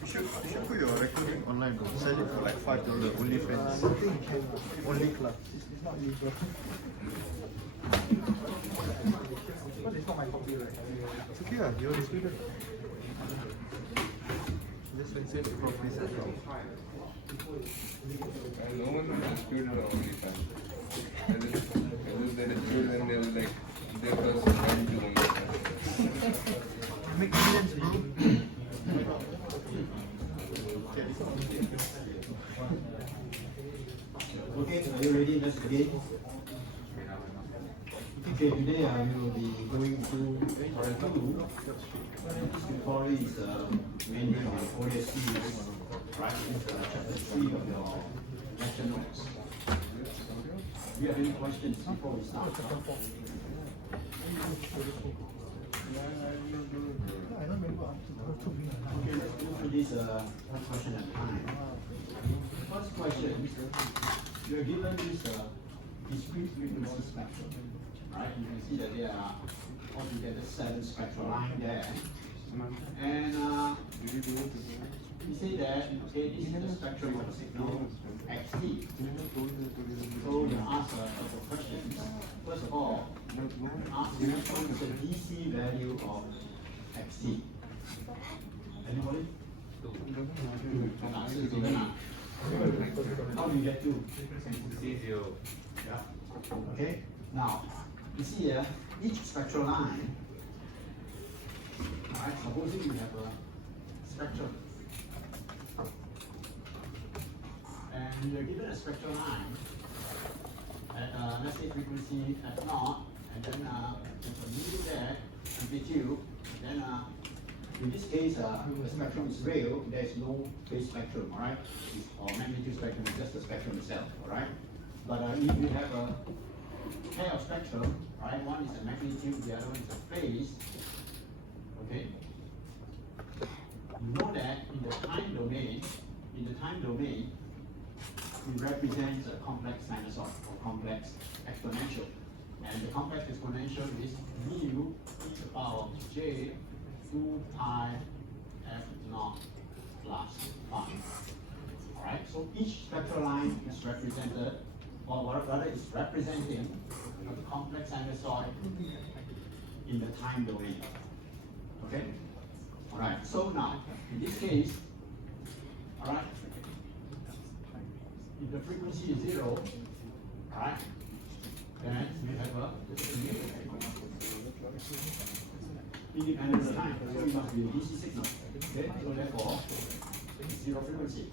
You should put your recording online, bro. Sell it for like $5 only friends. Only class. It's not legal. But it's not my copyright. It's okay, you're the student. Just say it properly. No one was a student or only fan. And then a student, they were like, they first went to only fan. Make sense, bro. Okay, are you ready? Let's begin. Okay, today I will be going through part 2. This tutorial is mainly on OSC series, right? It's chapter 3 of your lecture notes. Do you have any questions before we start? Okay, let's go through this one question at a time. First question, you are given this discrete frequency spectrum, right? You can see that there are altogether 7 spectral lines there. And we say that, okay, this is the spectrum of the signal xt. So we ask a couple of questions. First of all, ask what is the DC value of xt? Anybody? Answer is given. How do you get 2? C0. Yeah. Okay. Now, you see here, each spectral line, alright, supposing you have a spectrum, and you're given a spectral line at, let's say, frequency at naught, and then there's a middle there, amplitude, then in this case, the spectrum is real, there's no phase spectrum, alright? Or magnitude spectrum is just the spectrum itself, alright? But if you have a pair of spectrum, right? One is a magnitude, the other one is a phase, okay? You know that in the time domain, it represents a complex sinusoid or complex exponential. And the complex exponential is mu e to the power of j 2 pi f naught plus 1. Alright, so each spectral line is represented, or rather is representing a complex sinusoid in the time domain. Okay? Alright, so now, in this case, alright, if the frequency is 0, alright, then you have a independent of the time, so it must be a DC signal. Okay, so therefore, 0 frequency.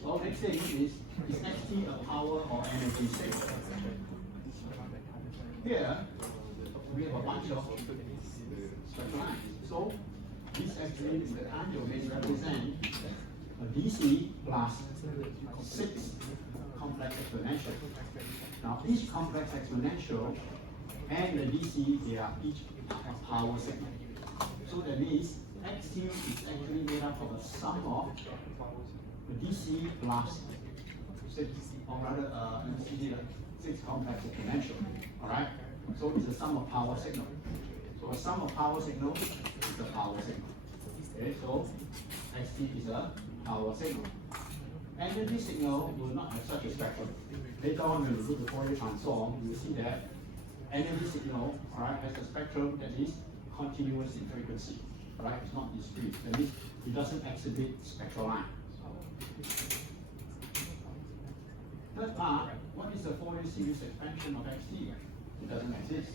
So next thing is xt a power or energy signal? Here, we have a bunch of spectral lines. So this actually in the time domain represent a DC plus 6 complex exponential. Now each complex exponential and the DC, they are each a power signal. So that means xt is actually made up of a sum of the DC plus 6, or rather, let me see here, 6 complex exponential. Alright? So it's a sum of power signal. So a sum of power signal is a power signal. Okay, so xt is a power signal. Energy signal will not have such a spectrum. Later on, when we do the Fourier transform, you will see that energy signal, all right, has a spectrum that is continuous in frequency, all right? It's not discrete. That means it doesn't exhibit spectral line. Third part, what is the Fourier series expansion of xt? It doesn't exist.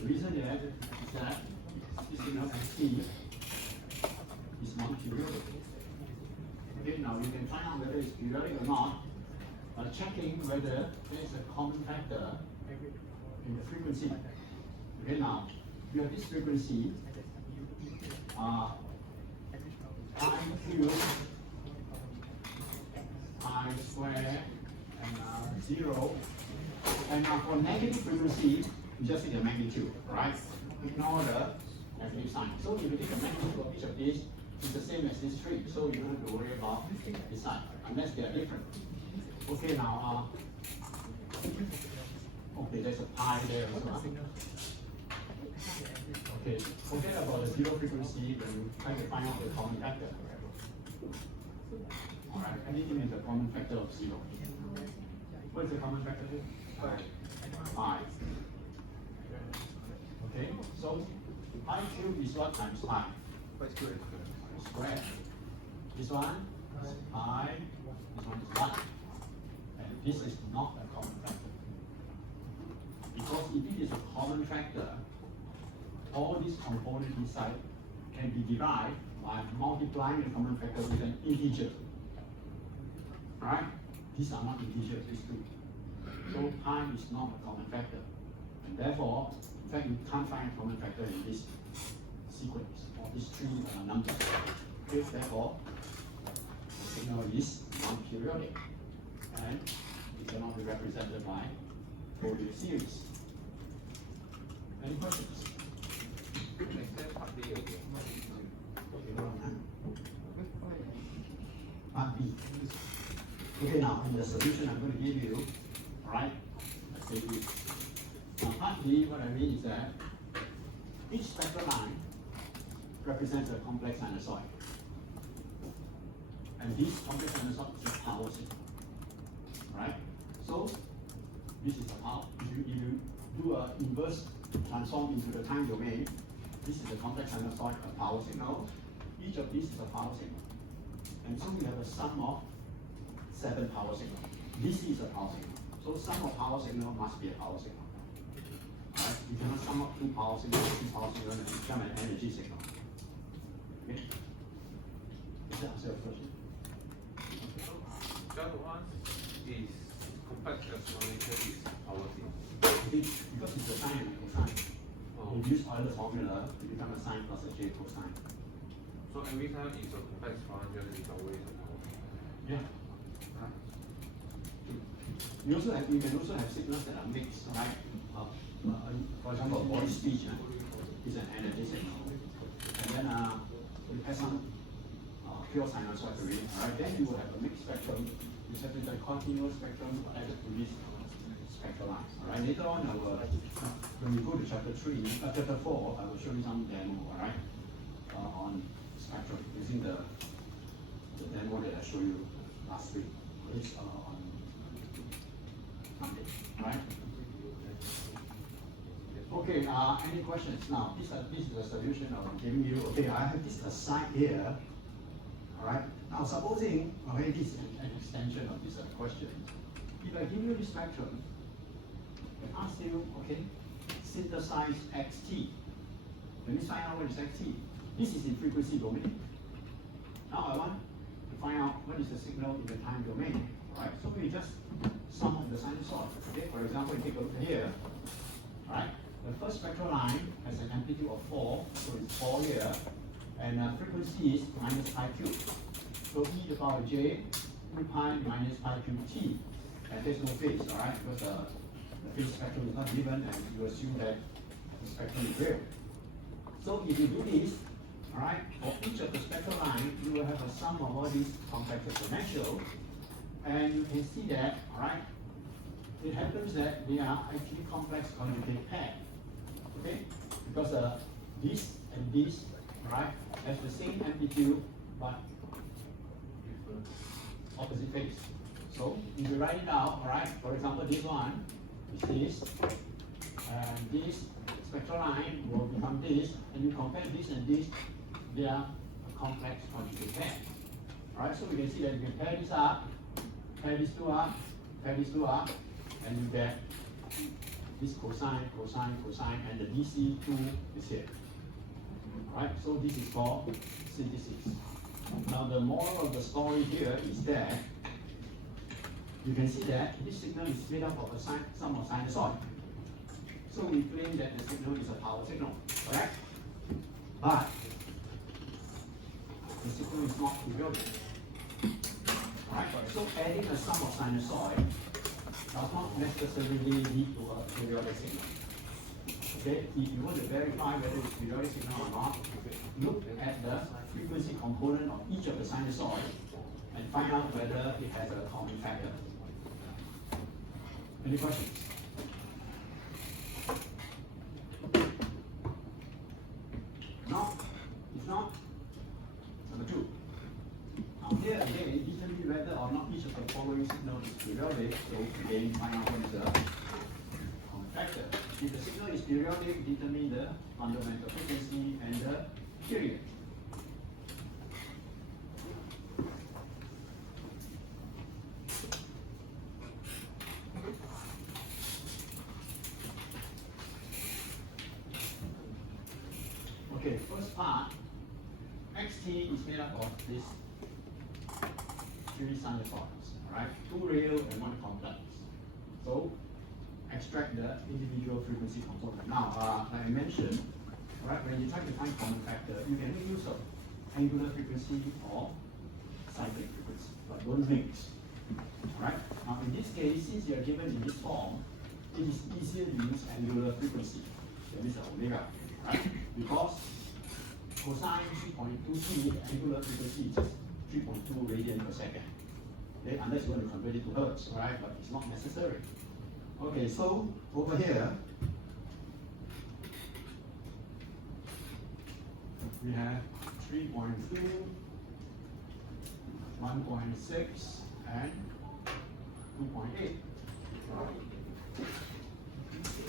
The reason there is that this signal xt is non-periodic. Okay, now you can find out whether it's periodic or not by checking whether there is a common factor in the frequency. Okay, now you have this frequency pi cube pi square and 0. And now for negative frequency, you just take the magnitude, right? Ignore the negative sign. So if you take the magnitude of each of these, it's the same as this tree. So you don't have to worry about this side, unless they are different. Okay, now, okay, there's a pi there as well. Okay, forget about the zero frequency when you try to find out the common factor. Alright, anything is a common factor of 0. What is the common factor here? Pi. Okay, so pi cube is what times pi? Square. This one is pi, this one is 1. And this is not a common factor. Because if it is a common factor, all these components inside can be derived by multiplying the common factor with an integer. Right? These are not integers, these two. So pi is not a common factor. And therefore, in fact, you can't find a common factor in this sequence or these three numbers. Okay, therefore, the signal is non-periodic and it cannot be represented by Fourier series. Any questions? Part B. Okay, now in the solution I'm going to give you, right? Let's say this. Now part B, what I mean is that each spectral line represents a complex sinusoid. And this complex sinusoid is a power signal. Right? So this is the power. If you do an inverse transform into the time domain, this is a complex sinusoid, a power signal. Each of these is a power signal. And so we have a sum of 7 power signals. This is a power signal. So sum of power signal must be a power signal. Right? You cannot sum up 2 power signals, 3 power signals, and become an energy signal. Okay? Does that answer your question? That one is complex exponential is power signal. Because it's a sine and cosine. You use Euler's formula to become a sine plus a j cosine. So every time it's a complex exponential, it's always a power signal. Yeah. You can also have signals that are mixed, right? For example, body speech is an energy signal. And then you add some pure sinusoid to it, right? Then you will have a mixed spectrum. You have a continuous spectrum added to this spectral lines. Alright, later on I will, when we go to chapter 4, I will show you some demo, alright, on spectrum using the demo that I showed you last week. It's on Monday, alright? Okay, any questions? Now, this is the solution I'm giving you. Okay, I have this aside here, alright? Now, supposing, okay, this is an extension of this question. If I give you this spectrum, I ask you, okay, synthesize xt. Let me find out what is xt. This is in frequency domain. Now I want to find out what is the signal in the time domain. Right? So we just sum of the sinusoid. Okay, for example, you take a look here. Right? The first spectral line has an amplitude of 4, so it's 4 here, and frequency is minus pi cube. So e to the power j 2 pi minus pi cube t. And there's no phase, alright, because the phase spectrum is not given, and you assume that the spectrum is real. So if you do this, alright, for each of the spectral line, you will have a sum of all these complex exponentials, and you can see that, alright, it happens that they are actually complex conjugate pair. Okay? Because this and this, right, has the same amplitude but opposite phase. So if you write it out, alright, for example, this one is this, and this spectral line will become this, and you compare this and this, they are a complex conjugate pair. Alright, so we can see that you can pair this up, pair these two up, pair these two up, and you get this cosine, cosine, cosine, and the DC2 is here. Alright, so this is called synthesis. Now the moral of the story here is that you can see that this signal is made up of a sum of sinusoid. So we claim that the signal is a power signal, correct? But the signal is not periodic. Right? So adding a sum of sinusoid does not necessarily lead to a periodic signal. Okay, if you want to verify whether it's periodic signal or not, look at the frequency component of each of the sinusoid and find out whether it has a common factor. Any questions? No? If not, number 2. Now here again, determine whether or not each of the following signals is periodic, so again find out what is the common factor. If the signal is periodic, determine the fundamental frequency and the period. Okay, first part, xt is made up of these 3 sinusoids, alright? 2 real and 1 complex. So, extract the individual frequency component. Now, like I mentioned, right, when you try to find common factor, you can make use of angular frequency or cyclic frequency, but don't mix. Alright? Now, in this case, since you are given in this form, it is easier to use angular frequency. That is omega, right? Because cosine 3.23, angular frequency is just 3.2 radian per second. Okay, unless you want to convert it to hertz, right? But it's not necessary. Okay, so over here, we have 3.2, 1.6, and 2.8.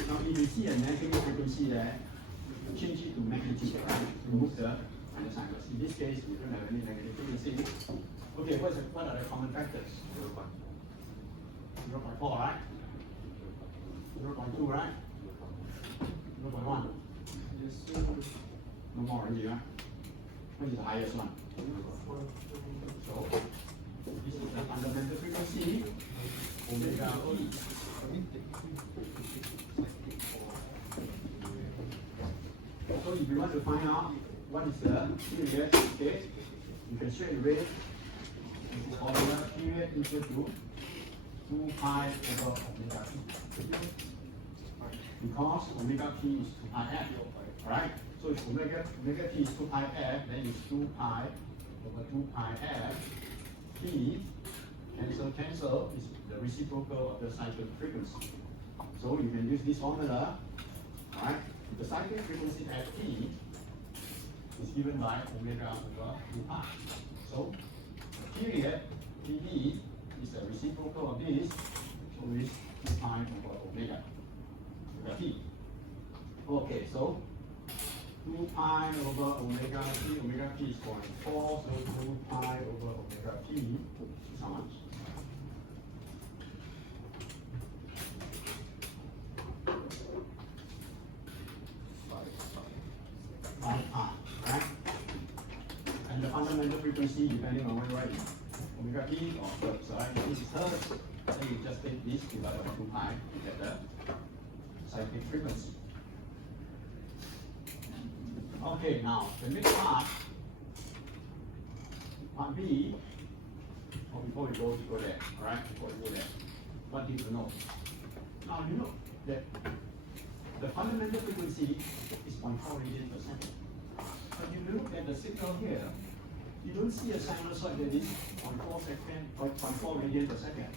Now, if you see a negative frequency there, change it to magnitude, right? Remove the minus sign. In this case, we don't have any negative frequency. Okay, what are the common factors? 0.4, right? 0.2, right? 0.1. No more already, right? What is the highest one? So, this is the fundamental frequency, omega E. So if you want to find out what is the period, okay, you can straight away formula period equal to 2 pi over omega t. Because omega t is 2 pi f, right? So if omega t is 2 pi f, then it's 2 pi over 2 pi f t. Cancel is the reciprocal of the cyclic frequency. So you can use this formula, right? The cyclic frequency at t is given by omega over 2 pi. So the period Td is the reciprocal of this, so it's 2 pi over omega t. Okay, so 2 pi over omega t is 0.4, so 2 pi over omega t is how much? 5 pi, right? And the fundamental frequency, depending on what you write, omega t or hertz, right? If this is hertz, then you just take this divided by 2 pi to get the cyclic frequency. Okay, now the next part B, or before we go there, alright? Before we go there, what do you know? Now you know that the fundamental frequency is 0.4 radian per second. But you look at the signal here, you don't see a sinusoid that is 0.4 radian per second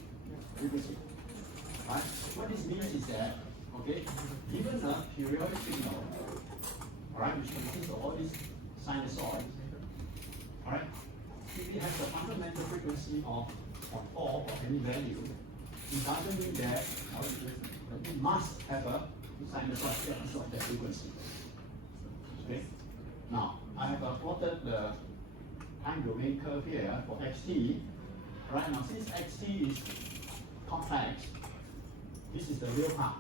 frequency. Right? What this means is that, okay, given a periodic signal, alright, which consists of all these sinusoids, alright, if it has a fundamental frequency of 0.4 or any value, it doesn't mean that it must have a sinusoid of the frequency. Okay. Now I have plotted the time domain curve here for xt. Right now, since xt is complex, this is the real part.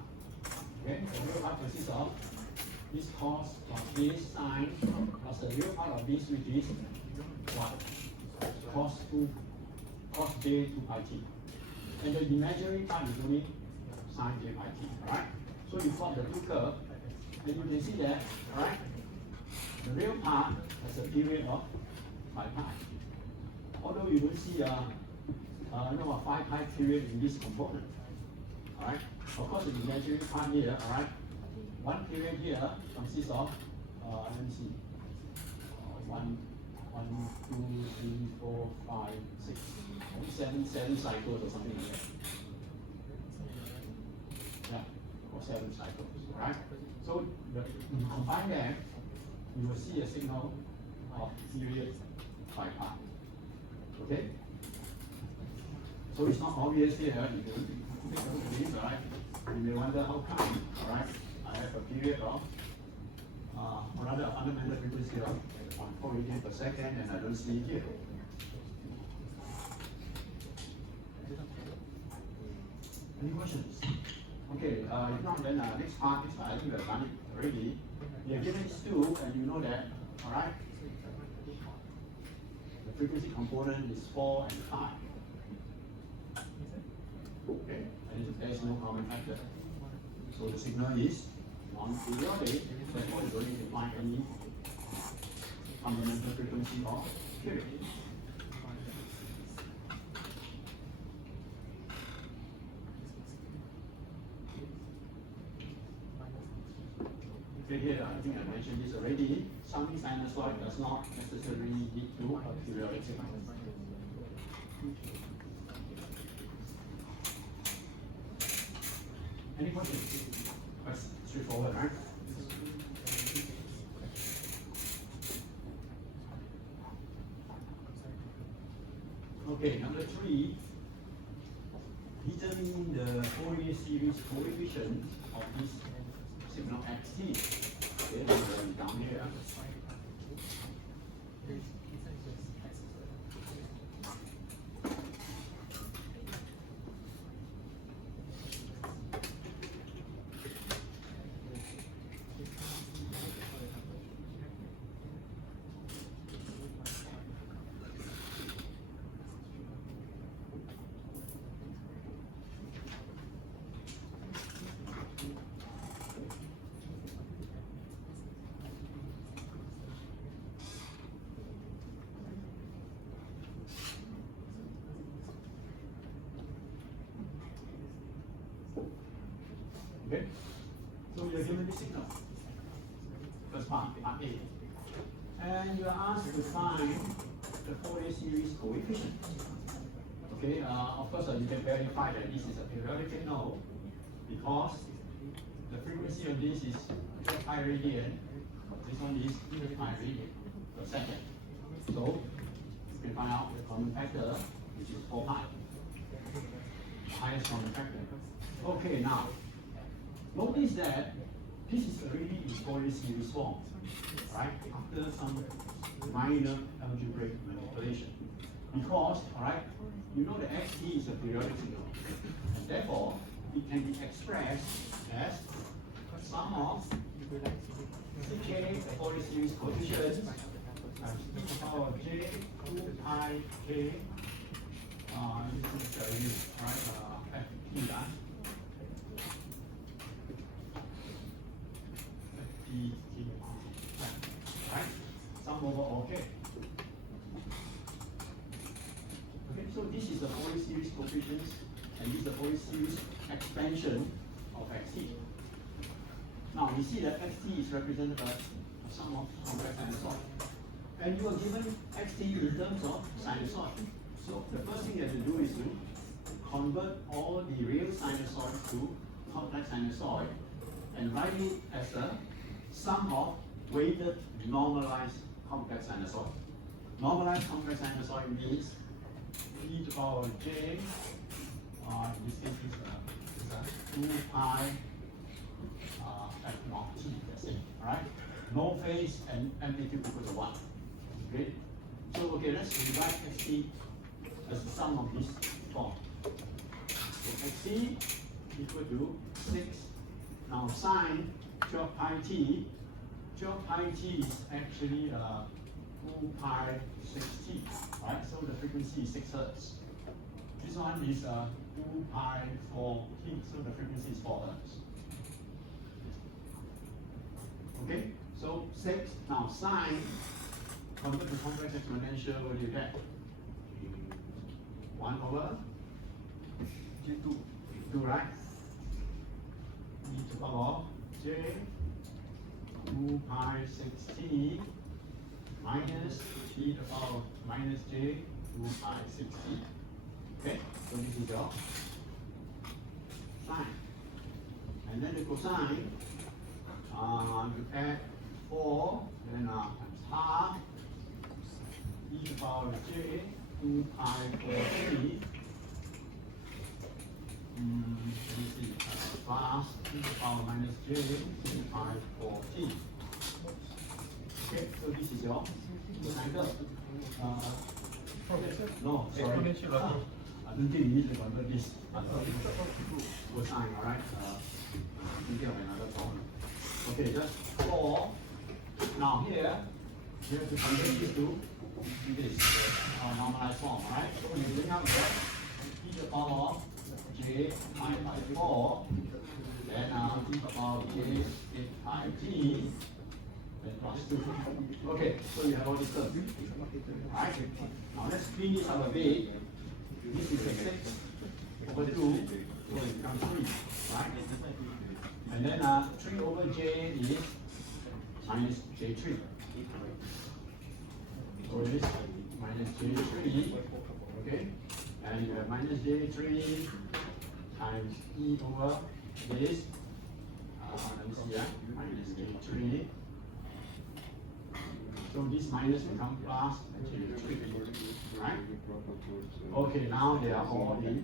Okay, the real part consists of this cos plus this sine plus the real part of this, which is what? Cos j 2 pi t. And the imaginary part is only sine j pi t, right? So you plot the two curves, and you can see that, right? The real part has a period of 5 pi. Although you don't see a 5 pi period in this component. Alright? Of course, the imaginary part here, alright? One period here consists of, let me see, 1, 2, 3, 4, 5, 6, 7 cycles or something like that. Yeah, or 7 cycles, right? So when you combine them, you will see a signal of period 5 pi. Okay? So it's not obvious here, if you take a look at this, right? You may wonder how come, alright? I have a period of, or rather a fundamental frequency of 1.4 radians per second, and I don't see it here. Any questions? Okay, if not, then next part is I think we have done it already. We have given these two, and you know that, alright? The frequency component is 4 and 5. Okay, and there is no common factor. So the signal is non-periodic, therefore you don't need to find any fundamental frequency or period. Okay, here I think I mentioned this already. Summing sinusoid does not necessarily lead to a periodic signal. Any questions? Quite straightforward, right? Okay, number 3, determine the Fourier series coefficient of this signal xt. Okay, down here. Okay, so you're given the signal, first part, part A, and you are asked to find the Fourier series coefficient. Okay, of course you can verify that this is a periodic signal because the frequency of this is 12 pi radian, this one is 3 pi radian per second. So you can find out the common factor, which is 4 pi, the highest common factor. Okay, now notice that this is already in Fourier series form, right? After some minor algebraic manipulation. Because, alright, you know that xt is a periodic signal. And therefore, it can be expressed as sum of ck, the Fourier series coefficient, times e to the power of j 2 pi k, this is ft, right? Sum over all k. Okay, so this is the Fourier series coefficient, and this is the Fourier series expansion of xt. Now we see that xt is represented by a sum of complex sinusoid, and you are given xt in terms of sinusoid. So the first thing you have to do is to convert all the real sinusoid to complex sinusoid and write it as a sum of weighted normalized complex sinusoid. Normalized complex sinusoid means e to the power of j, in this case is 2 pi right? No phase and amplitude equal to 1. Okay? So, okay, let's divide XT as the sum of these four. So, XT equal to 6. Now, sine 12 pi t. 12 pi t is actually 2 pi 6t, right? So, the frequency is 6 hertz. This one is 2 pi 4t, so the frequency is 4 hertz. Okay, so 6, now sine, convert to complex exponential, what do you get? 1 over G2, 2, right? E to the power j 2 pi 6t minus e to the power minus j 2 pi 6t. Okay, so this is your sine. And then the cosine, you add 4, then times half, e to the power j, 2 pi 4t. Let me see, plus e to the power minus j, 2 pi 4t. Okay, so this is your cosine curve. No, sorry. I don't think you need to convert this. Cosine, alright? Thinking of another problem. Okay, just 4. Now here, you have to convert this to this normalized form, right? So when you bring up the e to the power j pi by 4, then e to the power j 8 pi t, then plus 2. Okay, so you have all this terms. Right? Now let's clean this up a bit. This is a 6 over 2, so it becomes 3, right? And then 3 over j is minus j3. So it is minus j3, okay? And you have minus j3 times e over this, let me see, minus j3. So this minus becomes plus j3, right? Okay, now they are all in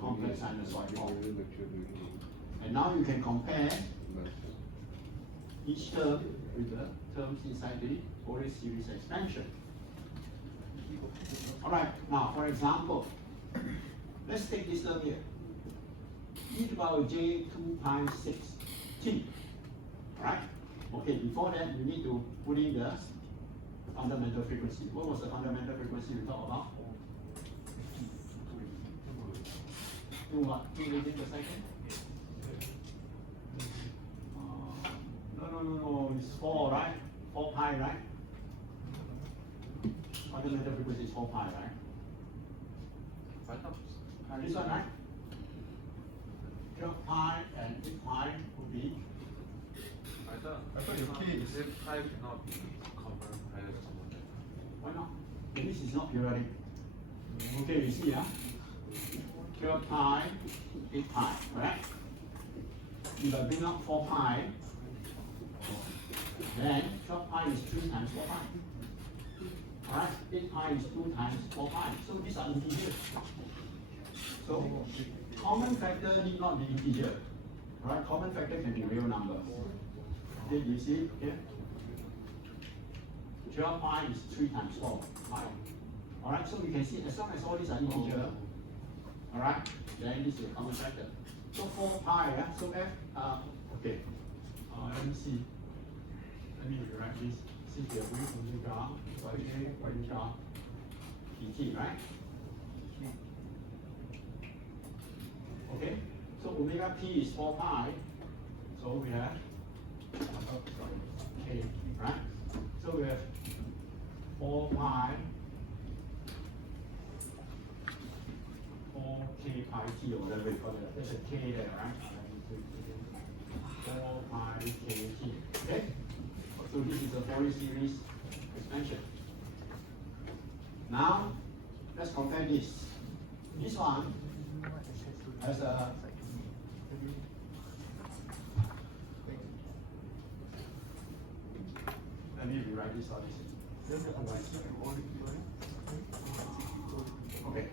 complex sinusoid form. And now you can compare each term with the terms inside the Fourier series expansion. Alright, now for example, let's take this term here. E to the power j 2 pi 6t. Right? Okay, before that you need to put in the fundamental frequency. What was the fundamental frequency we talked about? 2 what? 2 radians per second? No, it's 4, right? 4 pi, right? Fundamental frequency is 4 pi, right? This one, right? 12 pi and 8 pi would be. I thought your K is- pi cannot be common highest common factor. Why not? This is not periodic. Okay, you see, 12 pi, 8 pi, right? If I bring up 4 pi, then 12 pi is 3 times 4 pi. Alright, 8 pi is 2 times 4 pi. So these are integers. So common factor need not be integer. Right? Common factor can be real number. Okay, you see here? 12 pi is 3 times 4 pi. Alright, so you can see as long as all these are integer, alright, then this is a common factor. So 4 pi, so f, okay, let me see. Let me rewrite this. Since we are going from omega, omega, pt, right? Okay, so omega p is 4 pi, so we have k, right? So we have 4 pi, 4k pi t, or whatever you call it. There's a k there, right? 4 pi k t, okay? So this is a Fourier series expansion. Now, let's compare this. This one has a let me rewrite this out. Okay.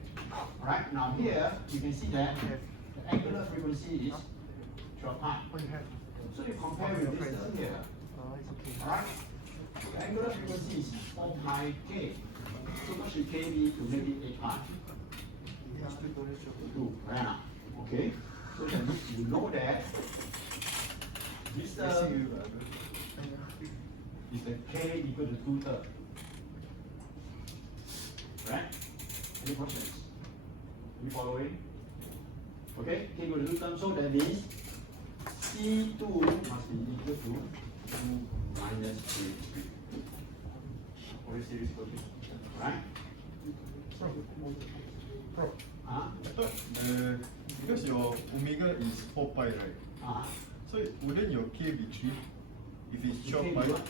Alright, now here you can see that the angular frequency is 12 pi. So you compare with this term here, Alright? The angular frequency is 4 pi k. So what should k be to make it 8 pi? 2, right now. Okay? So that means you know that this term is the k equal to 2/3. Right? Any questions? You following? Okay, k equal to 2/3, so that means C2 must be equal to 2 minus 3. Very serious question, right? Bro, Huh? I thought because your omega is 4 pi, right? So wouldn't your k be 3 if it's 12 K pi? be what?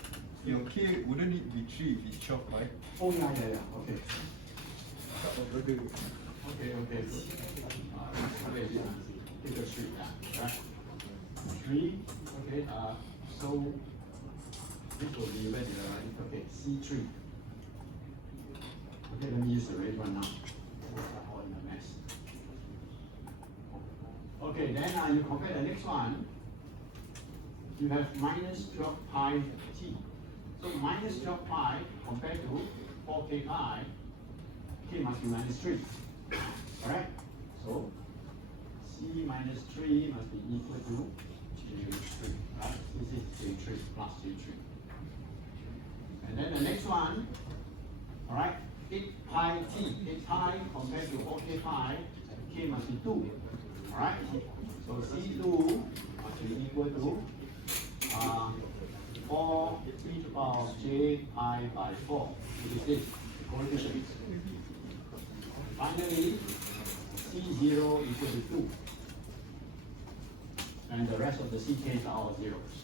Your k wouldn't it be 3 if it's 12 pi? Oh yeah, okay. Okay. Okay. Take the 3, right? 3, okay, so this will be where the, okay, C3. Okay, let me use the red one now. All in a mess. Okay, then you compare the next one. You have minus 12 pi t. So minus 12 pi compared to 4k pi, k must be minus 3. Alright? So c minus 3 must be equal to j3. Right? This is j3 plus j3. And then the next one, alright, 8 pi t. 8 pi compared to 4k pi, k must be 2. Alright? So c2 must be equal to 4 e to the power of j pi by 4, which is this, coefficient. Finally, C0 equal to 2. And the rest of the CKs are all zeros.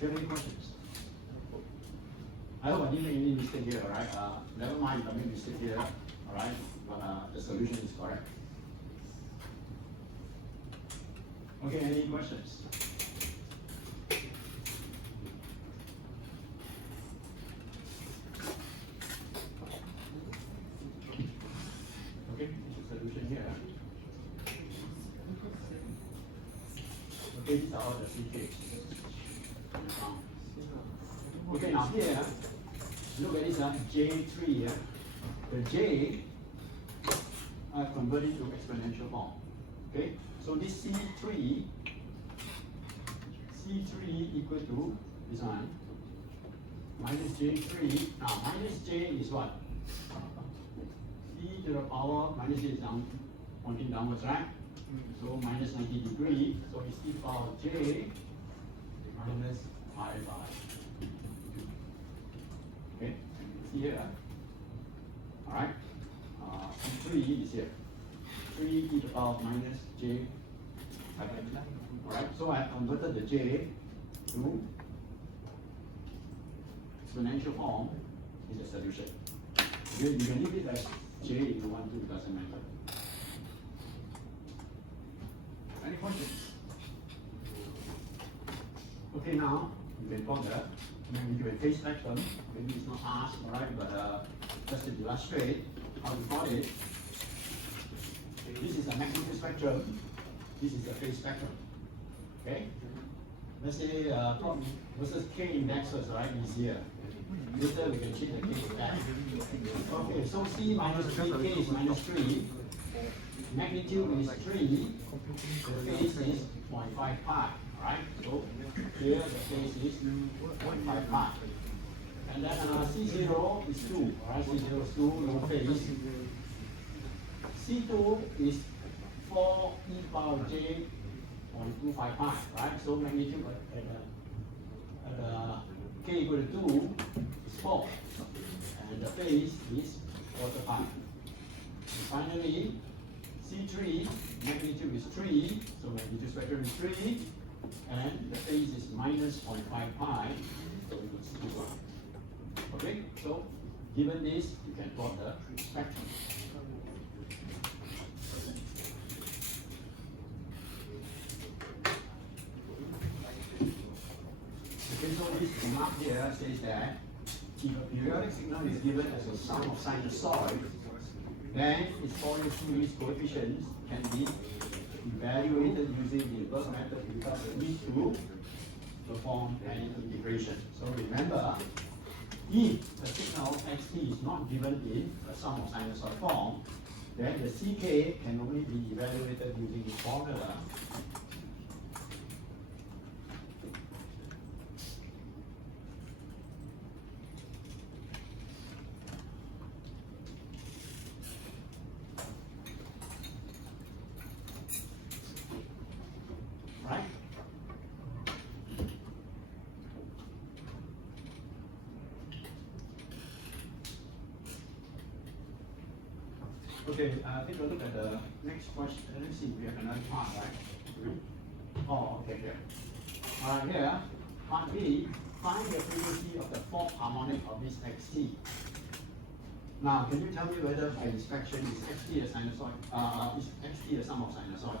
Do you have any questions? I hope I didn't make any mistake here, alright? Never mind if I made mistake here, alright? But the solution is correct. Okay, any questions? Okay, this is the solution here. Okay, these are all the CKs. Okay, now here, look at this J3 here. The J I've converted to exponential form. Okay, so this C3 equal to this one minus J3. Now minus J is what? E to the power minus J is down, pointing downwards, right? So minus 90 degrees. So it's e to the power of J minus pi by 2. Okay, see here. Alright. C3 is here. 3 e to the power of minus J pi by 2. Alright, so I have converted the J to exponential form is the solution. You can leave it as J if you want to, it doesn't matter. Any questions? Okay, now you can plot that. Maybe you can phase spectrum. Maybe it's not asked, alright, but just to illustrate how to plot it. This is a magnitude spectrum. This is a phase spectrum. Okay? Let's say plot versus k indexes, right, is here. Later we can change the k to that. Okay, so c minus 3k is minus 3. Magnitude is 3. The phase is 0.5 pi. Alright? So here the phase is 0.5 pi. And then C0 is 2. Alright, C0 is 2, no phase. C2 is 4 e power j 0.25 pi, right? So magnitude at k equal to 2 is 4. And the phase is quarter pi. And finally, C3 magnitude is 3, so magnitude spectrum is 3, and the phase is minus 0.5 pi, so we will see one. Okay, so given this, you can plot the spectrum. Okay, so this remark here says that if a periodic signal is given as a sum of sinusoid, then its Fourier series coefficients can be evaluated using the inverse method because it leads to perform any integration. So remember, if the signal xt is not given in a sum of sinusoid form, then the ck can only be evaluated using this formula. Right? Okay, take a look at the next question. Let's see, we have another part, right? Oh, okay, here. Here, part B, find the frequency of the fourth harmonic of this xt. Now, can you tell me whether by inspection is xt a sinusoid? Is xt a sum of sinusoid?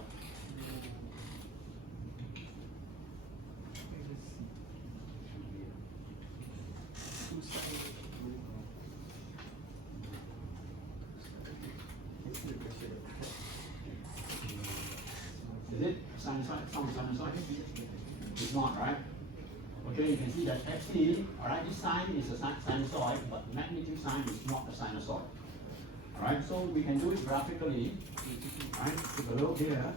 Is it sinusoid? Sum of sinusoid? It's not, right? Okay, you can see that xt, alright, this sign is a sinusoid, but magnitude sign is not a sinusoid. Alright, so we can do it graphically. Alright, take a look here.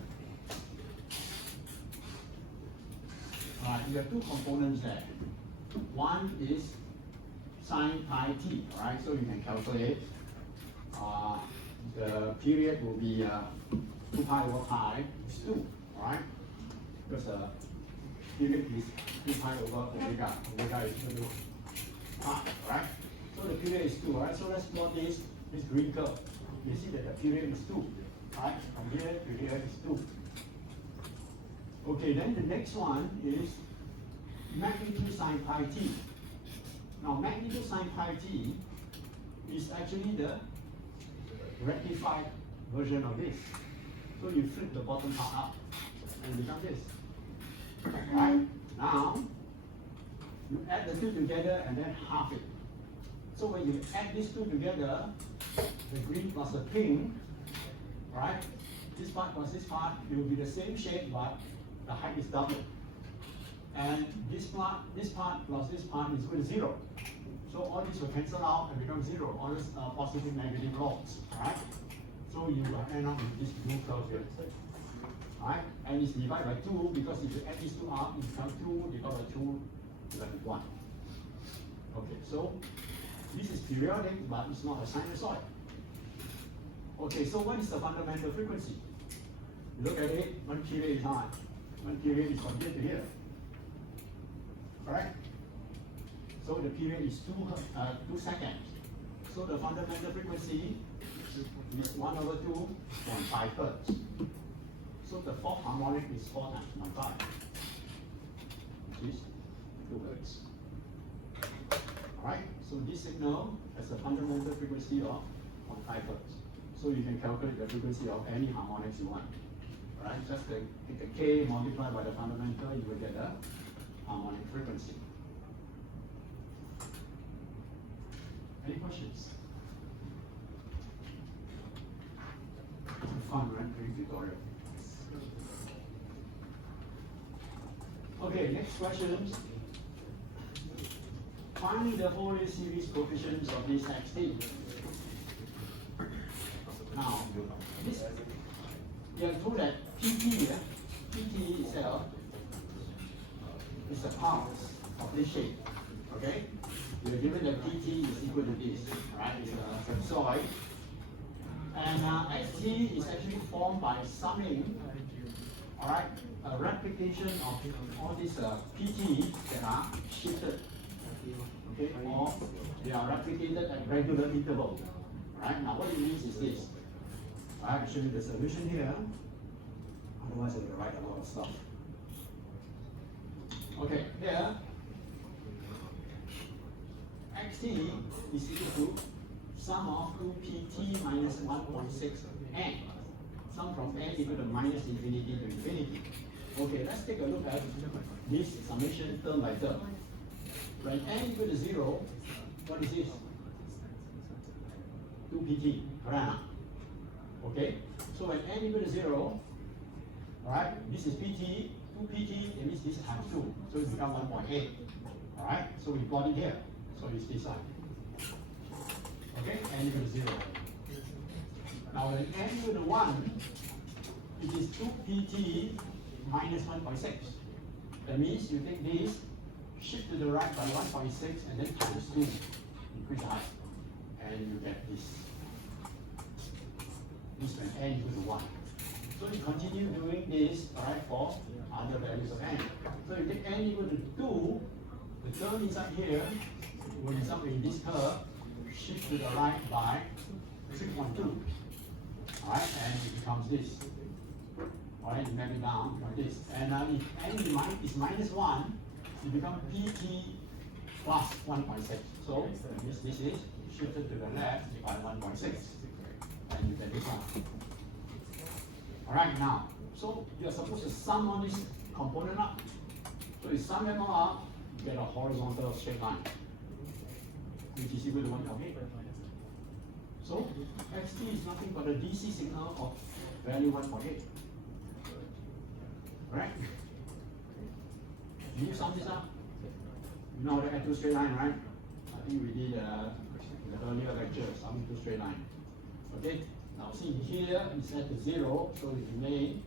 Alright, you have two components there. One is sine pi t, alright, so you can calculate. The period will be 2 pi over pi is 2, alright? Because the period is 2 pi over omega. Omega is equal to pi, right? So the period is 2, right? So let's plot this green curve. You see that the period is 2, right? From here to here is 2. Okay, then the next one is magnitude sine pi t. Now magnitude sine pi t is actually the rectified version of this. So you flip the bottom part up and become this. Right? Now, you add the two together and then half it. So when you add these two together, the green plus the pink, right? This part plus this part, it will be the same shape, but the height is double. And this part plus this part is equal to 0. So all these will cancel out and become 0. All these positive, negative logs, right? So you will end up with this blue curve here. Right? And it's divided by 2 because if you add these two up, it becomes 2 divided by 2 divided by 1. Okay, so this is periodic, but it's not a sinusoid. Okay, so what is the fundamental frequency? Look at it, one period is high, one period is from here to here. Correct? So the period is 2 seconds. So the fundamental frequency is 1 over 2.5 hertz. So the fourth harmonic is 4 times 1.5, which is 2 hertz. Alright, so this signal has a fundamental frequency of 0.5 hertz. So you can calculate the frequency of any harmonics you want. Alright, just take a k multiplied by the fundamental, you will get the harmonic frequency. Any questions? It's fun, right? Very tutorial. Okay, next question. Find the Fourier series coefficients of this xt. Now, this we are told that pt itself is the pulse of this shape. Okay? We are given that pt is equal to this, right? It's a trapezoid. And xt is actually formed by summing, alright, a replication of all these pt that are shifted. Okay, or they are replicated at regular intervals. Right? Now what it means is this. I will show you the solution here. Otherwise I will write a lot of stuff. Okay, here xt is equal to sum of 2pt minus 1.6 n. Sum from n equal to minus infinity to infinity. Okay, let's take a look at this summation term by term. When n equal to 0, what is this? 2pt, correct? Okay, so when n equal to 0, right, this is pt, 2 PT, that means this times 2, so it becomes 1.8. Alright, so we plot it here. So it's this side. Okay, n equal to 0. Now when n equal to 1, it is 2 PT minus 1.6. That means you take this, shift to the right by 1.6, and then times 2, increase the height, and you get this. This when n equal to 1. So you continue doing this, right, for other values of n. So you take n equal to 2, the term inside here will result in this curve, shift to the right by 6.2. Alright, and it becomes this. Alright, you map it down like this. And if n is minus 1, it becomes PT plus 1.6. So this is shifted to the left by 1.6. And you get this one. Alright, now, so you're supposed to sum all this component up. So you sum them all up, you get a horizontal straight line, which is equal to 1.8. So xt is nothing but a DC signal of value 1.8. Right? Do you sum this up? You know how to add two straight line, right? I think we did in the earlier lecture, summing two straight line. Okay? Now see here, it's set to 0, so it remains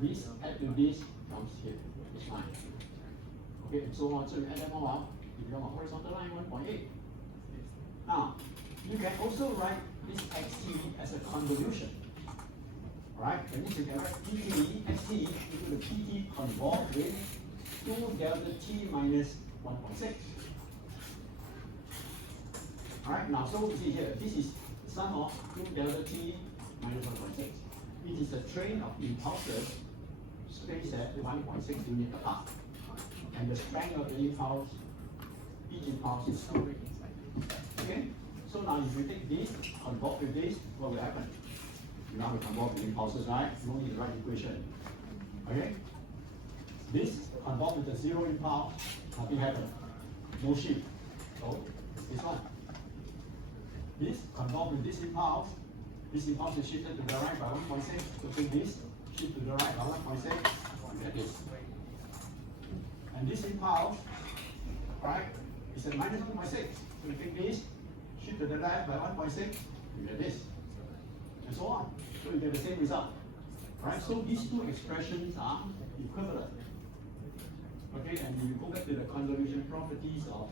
this add to this comes here, this line. Okay, and so on. So you add them all up, you become a horizontal line 1.8. Now, you can also write this xt as a convolution. Alright, that means you can write pt xt equal to pt convolved with 2 delta t minus 1.6. Alright, now so you see here, this is sum of 2 delta t minus 1.6. It is a train of impulses spaced at 1.6 unit apart. And the strength of the impulse, each impulse is 2. Okay? So now if you take this, convolve with this, what will happen? You now we convolve with impulses, right? You don't need to write equation. Okay? This convolve with the 0 impulse, nothing happens. No shift. So this one. This convolve with this impulse is shifted to the right by 1.6. So take this, shift to the right by 1.6, you get this. And this impulse, right, is at minus 1.6. So you take this, shift to the left by 1.6, you get this. And so on. So you get the same result. Right? So these two expressions are equivalent. Okay, and you go back to the convolution properties of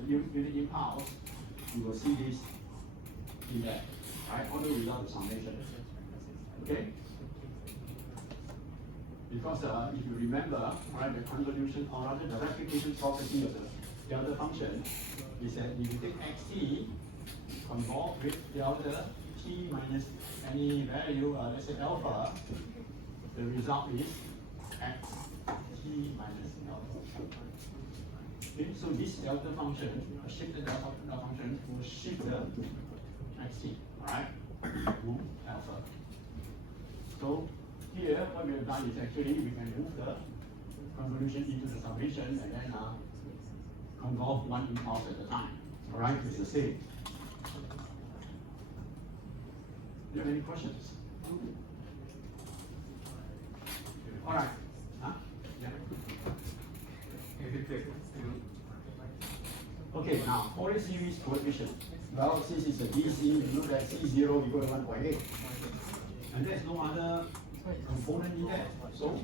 the unit impulse, you will see this in there. Right? All the result of summation. Okay? Because if you remember, right, the convolution or rather the replication property of the delta function is that if you take xt, convolve with delta t minus any value, let's say alpha, the result is x t minus alpha. Okay, so this delta function, a shifted delta function, will shift the xt, alright, to alpha. So here, what we have done is actually we can move the convolution into the summation and then convolve one impulse at a time. Alright, it's the same. Do you have any questions? Alright. Huh? Yeah. Okay, now Fourier series coefficient. Well, since it's a DC, you look at C0 equal to 1.8. And there's no other component in that. So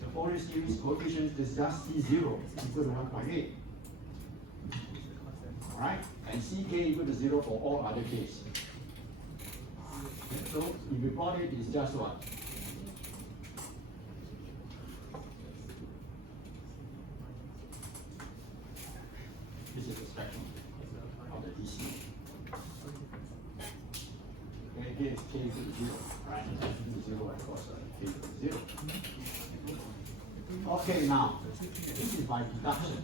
the Fourier series coefficient is just C0 equal to 1.8. Alright? And Ck equal to 0 for all other cases. So if you plot it, it's just what? This is the spectrum of the DC. Okay, here is K equal to 0, right? K equal to 0, of course, K equal to 0. Okay, now, this is by deduction,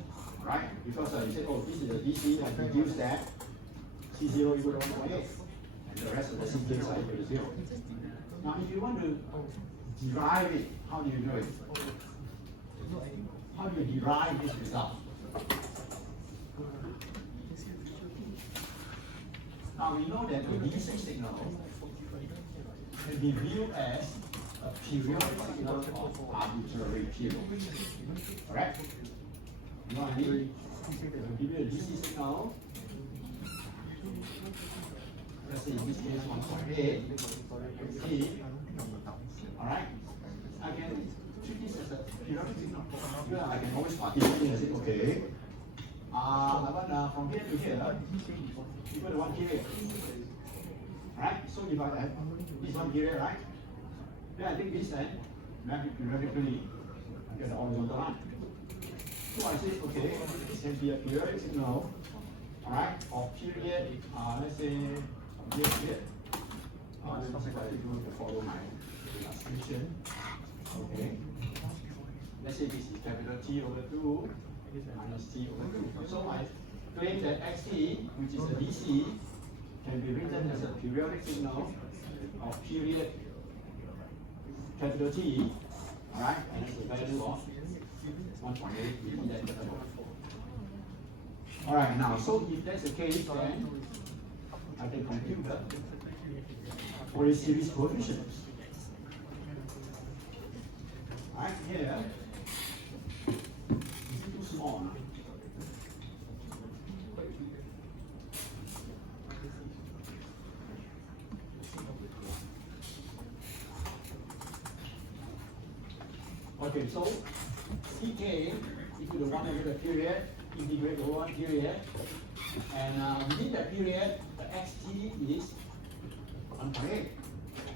right? Because you said, oh, this is a DC, I deduce that C0 equal to 1.8, and the rest of the CKs are equal to 0. Now, if you want to derive it, how do you do it? How do you derive this result? Now we know that the DC signal can be viewed as a periodic signal of arbitrary period. Correct? You know what I mean? I'll give you a DC signal. Let's say in this case 1.8. See? Alright? I can treat this as a periodic signal. Yeah, I can always partition and say, okay, I want from here to here, equal to 1 period. Right? So if I have this 1 period, right? Then I take this and map it periodically, I get the horizontal line. So I say, okay, this can be a periodic signal, alright, of period, let's say, from here to here. Let's see if I do to follow my illustration. Okay. Let's say this is capital T over 2 minus T over 2. So I claim that Xt, which is a DC, can be written as a periodic signal of period capital T, alright, and it's the value of 1.8 Alright, now, so if that's the case, then I can compute the Fourier series coefficients. Right here, is it too small now? Okay, so Ck equal to 1 over the period, integrate over 1 period, and within that period, the Xt is 1.8,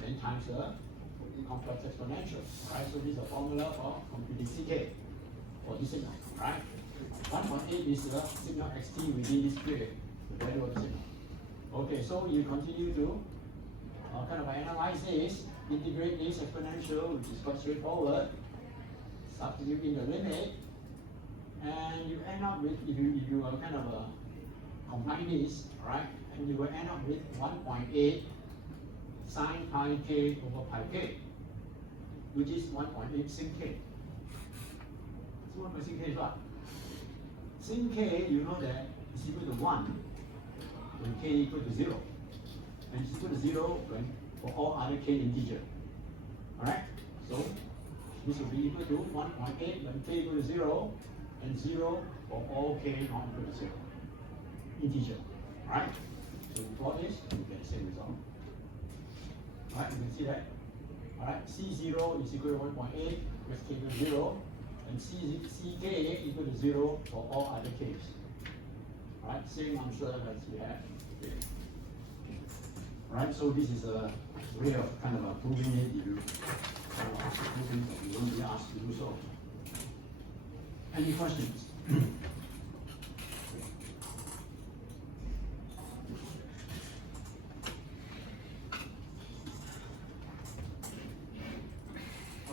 then times the complex exponential, right? So this is a formula for computing Ck for this signal, right? 1.8 is the signal Xt within this period, the value of the signal. Okay, so you continue to kind of analyze this, integrate this exponential, which is quite straightforward, substitute in the limit, and you end up with, if you kind of combine this, right, and you will end up with 1.8 sine pi k over pi k, which is 1.8 sin k. So 1.8 sin k is what? Sin k, you know that is equal to 1 when k equal to 0. And it's equal to 0 when for all other k integer. Alright? So this will be equal to 1.8 when k equal to 0 and 0 for all k not equal to 0. Integer. Right? So we plot this, you get the same result. Alright, you can see that. Alright, C0 is equal to 1.8 with k equal to 0, and Ck equal to 0 for all other k's. Alright, same answer as we have here. Alright, so this is a way of kind of proving it if you won't be asked to do so. Any questions?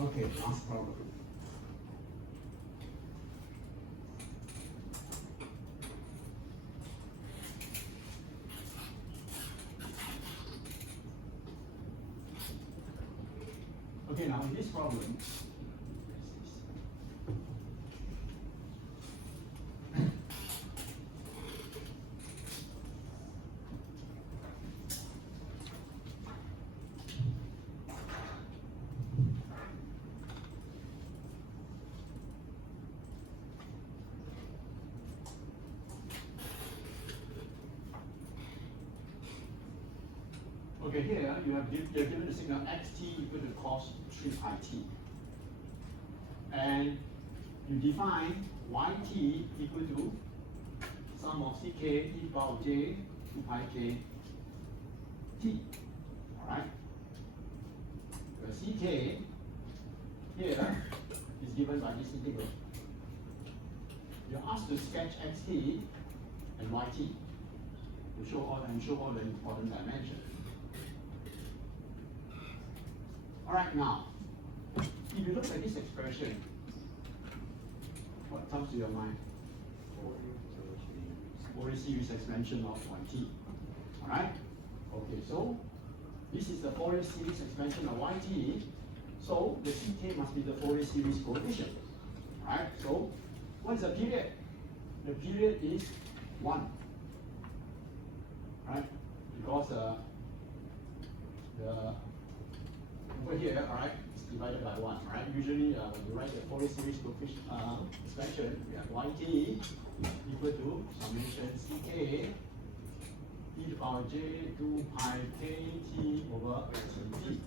Okay, last problem. Okay, now in this problem, okay, here you're given the signal xt equal to cos 3 pi t. And you define yt equal to sum of ck e power j 2 pi k t. Alright? The ck here is given by this integral. You're asked to sketch xt and yt to show all the important dimensions. Alright, now, if you look at this expression, what comes to your mind? Fourier series expansion of yt. Alright? Okay, so this is the Fourier series expansion of yt. So the ck must be the Fourier series coefficient. Alright, so what is the period? The period is 1. Right? Because the over here, all right, it's divided by 1, right? Usually, when you write the Fourier series coefficient expansion, we have yt equal to summation ck e to the power j 2 pi kt over ct,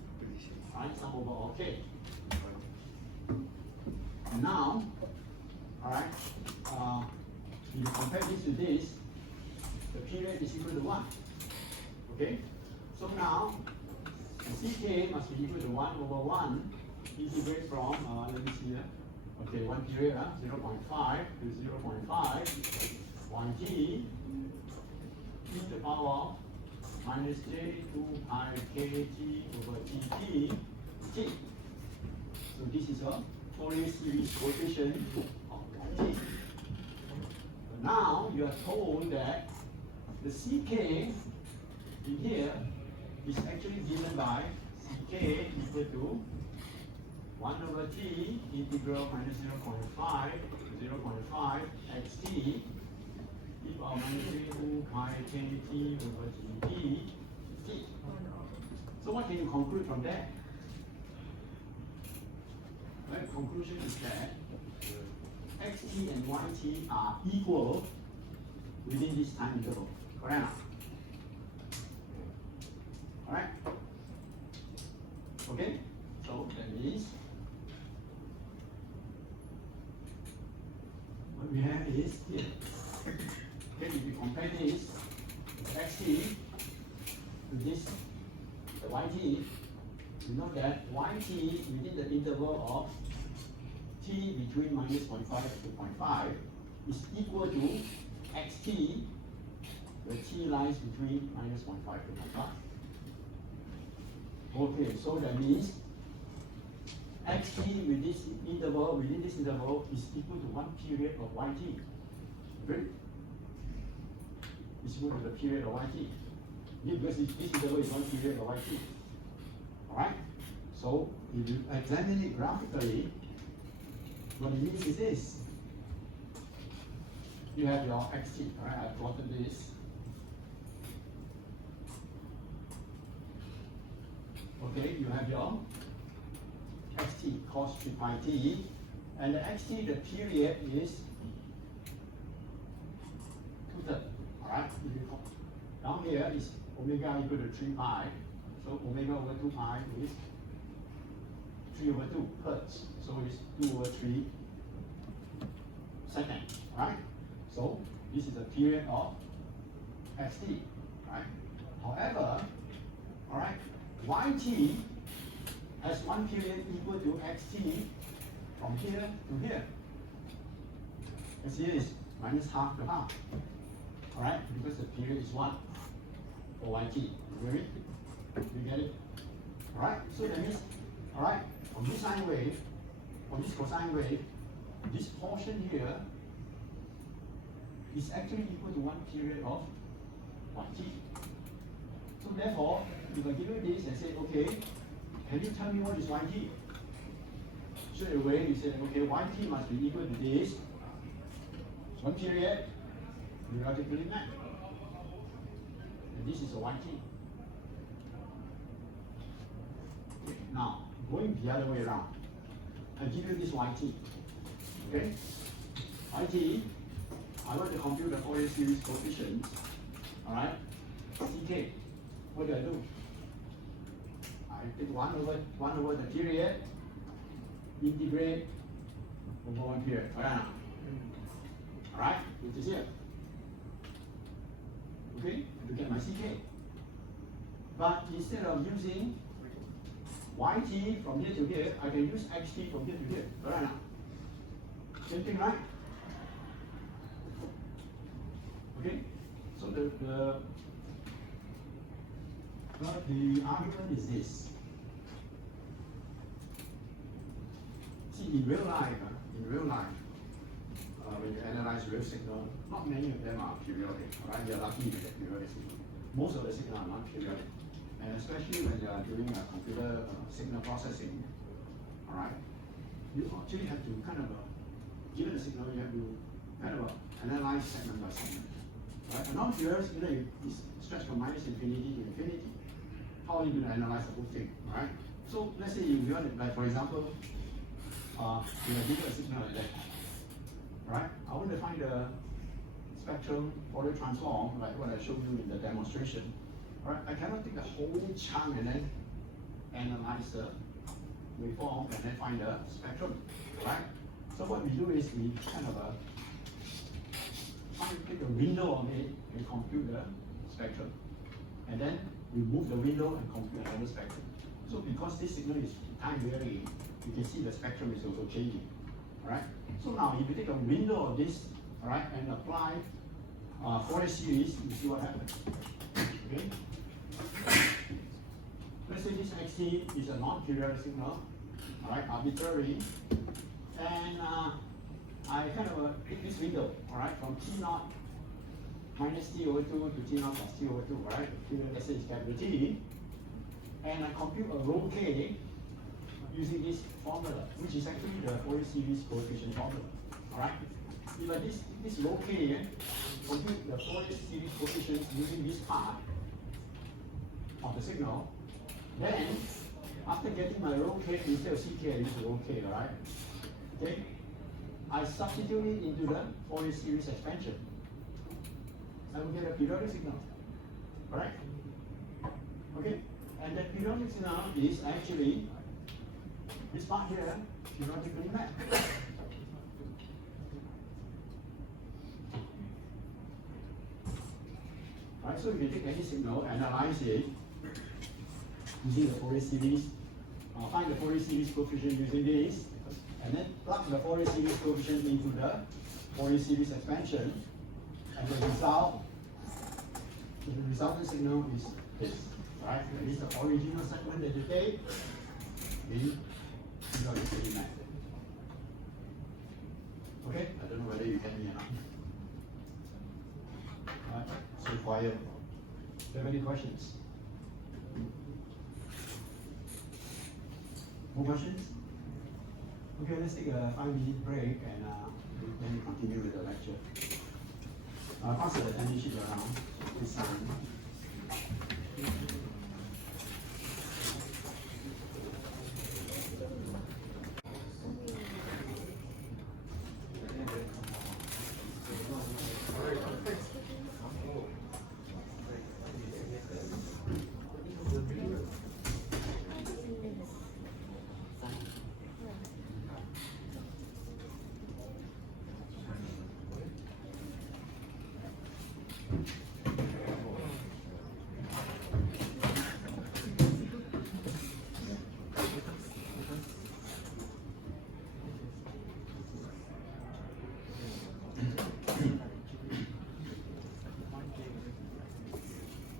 right? Sum over all k. And now, all right, if you compare this to this, the period is equal to 1. Okay? So now, ck must be equal to 1 over 1, integrate from, let me see here, okay, one period, 0.5 to 0.5, yt e to the power of minus j 2 pi kt over tt t. So this is a Fourier series coefficient of yt. Now, you are told that the ck in here is actually given by ck equal to 1 over t integral minus 0.5 to 0.5 xt e to the power minus 2 pi kt over gt t. So what can you conclude from that? Well, the conclusion is that xt and yt are equal within this time interval. Correct? Alright? Okay? So that means what we have is here. Okay, if you compare this xt to this yt, you know that yt within the interval of t between minus 0.5 to 0.5 is equal to xt, where t lies between minus 0.5 to 0.5. Okay, so that means xt with this interval, within this interval is equal to one period of yt. Good? Is equal to the period of yt. Because this interval is one period of yt. Alright? So if you examine it graphically, what it means is this. You have your xt, alright? I plotted this. Okay, you have your xt cos 3 pi t, and the xt, the period is 2/3. Alright, down here is omega equal to 3 pi, so omega over 2 pi is 3 over 2 hertz, so it's 2 over 3 seconds. Right? So this is the period of xt. Right? However, alright, yt has one period equal to xt from here to here. As here is minus half to half. Alright, because the period is 1 for yt. You get it? Alright, so that means, alright, from this sine wave, from this cosine wave, this portion here is actually equal to one period of yt. So therefore, if I give you this and say, okay, can you tell me what is yt? Straight away, you say, okay, yt must be equal to this. One period, theoretically met. And this is a yt. Okay, now, going the other way around, I give you this yt. Okay? Yt, I want to compute the Fourier series coefficients. Alright? ck. What do? I take 1 over the period, integrate over one period. Alright? Which is here. Okay? To get my ck. But instead of using yt from here to here, I can use xt from here to here. Alright? Same thing, right? Okay? So the argument is this. See, in real life, when you analyze real signal, not many of them are periodic. Right? You're lucky to get periodic signal. Most of the signal are not periodic, and especially when you are doing a computer signal processing. All right, you actually have to kind of, given the signal, you have to kind of analyze segment by segment. Right? A non-periodic signal is stretched from minus infinity to infinity. How are you going to analyze the whole thing, right? So let's say you want it, like for example, you are given a signal like that, right? I want to find the spectrum Fourier transform, like what I showed you in the demonstration, right? I cannot take the whole chunk and then analyze the waveform and then find the spectrum, right? So what we do is we kind of take a window on it and compute the spectrum, and then we move the window and compute another spectrum. So because this signal is time varying, you can see the spectrum is also changing. Alright? So now if you take a window of this, alright, and apply Fourier series, you see what happens. Okay? Let's say this XT is a non-periodic signal, alright, arbitrary, and I kind of take this window, alright, from T0 minus T over 2 to T0 plus T over 2, alright? Here, let's say it's capital T, and I compute a rho K using this formula, which is actually the Fourier series coefficient formula. Alright? If I this rho K, compute the Fourier series coefficients using this part of the signal, then after getting my rho K, instead of CK, I use rho K, alright? Okay? I substitute it into the Fourier series expansion. I will get a periodic signal. Alright? Okay? And that periodic signal is actually this part here, periodically mapped. Right, so if you take any signal, analyze it using the Fourier series, find the Fourier series coefficient using this, and then plug the Fourier series coefficient into the Fourier series expansion, and the resultant signal is this. Right? That is the original segment that you take in periodically mapped. Okay? I don't know whether you get me or not. Right? So quiet. Do you have any questions? More questions? Okay, let's take a 5-minute break and then we continue with the lecture. Pass the attendance sheet around. Please sign.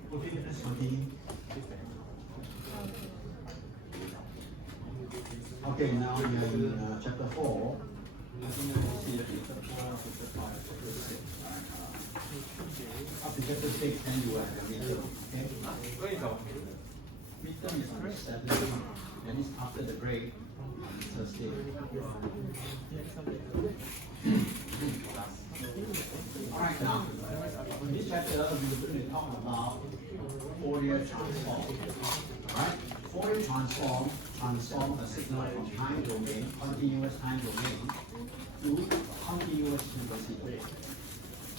Okay, let's continue. Okay, now we are in chapter 4. After chapter 6, then you have the midterm. Okay? Midterm is on Saturday, and it's after the break on Thursday. Alright, now, in this chapter, we're going to talk about Fourier transform. Alright? Fourier transform a signal from time domain, continuous time domain, to continuous frequency.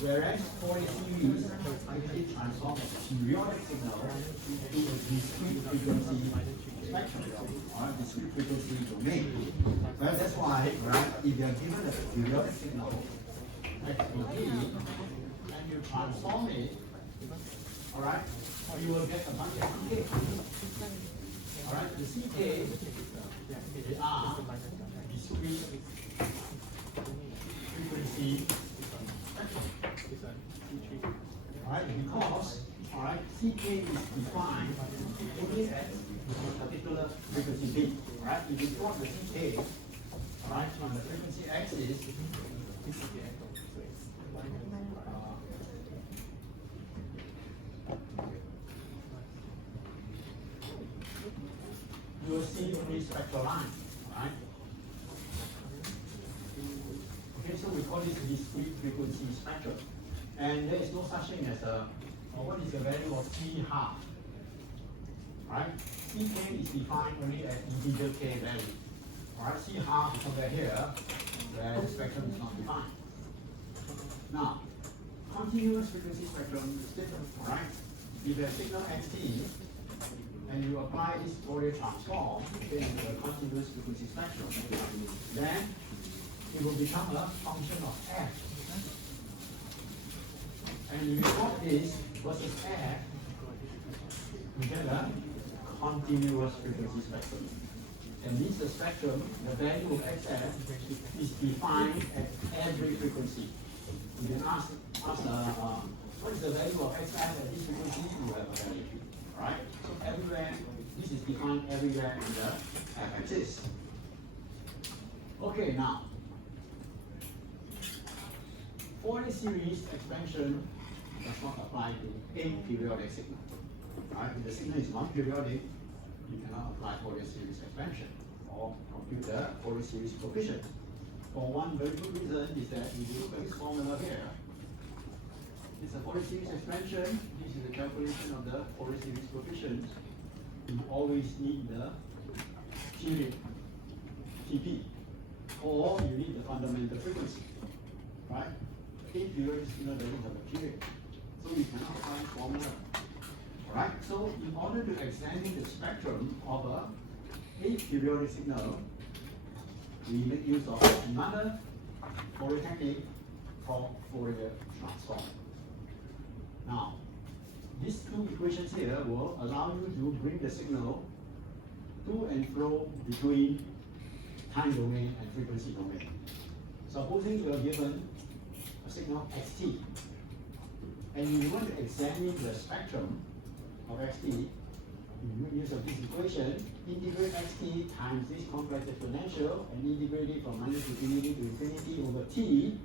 Whereas Fourier series actually transforms a periodic signal to a discrete frequency spectrum, or discrete frequency domain. Well, that's why, right, if you are given a periodic signal, XPT, and you transform it, alright, you will get a bunch of CK. Alright, the CK, they are discrete frequency spectrum. Alright, because, alright, CK is defined only as a particular frequency bit. Alright, if you plot the CK, alright, on the frequency axis, you will see only spectral line, right? Okay, so we call this discrete frequency spectrum. And there is no such thing as what is the value of T half? right? Ck is defined only as integer k value. Alright, C half is somewhere here, where the spectrum is not defined. Now, continuous frequency spectrum is different, alright? If you have signal xt, and you apply this Fourier transform into a continuous frequency spectrum, then it will become a function of f. And if you plot this versus f, we get a continuous frequency spectrum. And means the spectrum, the value of xf is defined at every frequency. You can ask what is the value of xf at this frequency? You have a value, right? So everywhere, this is defined everywhere in the f-axis. Okay, now, Fourier series expansion does not apply to aperiodic signal. Right? If the signal is non-periodic, you cannot apply Fourier series expansion or compute the Fourier series coefficient. For one very good reason is that if you look at this formula here, it's a Fourier series expansion. This is the calculation of the Fourier series coefficient. You always need the period Tp, or you need the fundamental frequency, right? Aperiodic signal doesn't have a period, so you cannot apply this formula. Alright, so in order to examine the spectrum of a aperiodic signal, we make use of another Fourier technique called Fourier transform. Now, these two equations here will allow you to bring the signal to and fro between time domain and frequency domain. Supposing you are given a signal xt, and you want to examine the spectrum of xt, you make use of this equation, integrate xt times this complex exponential and integrate it from minus infinity to infinity over t,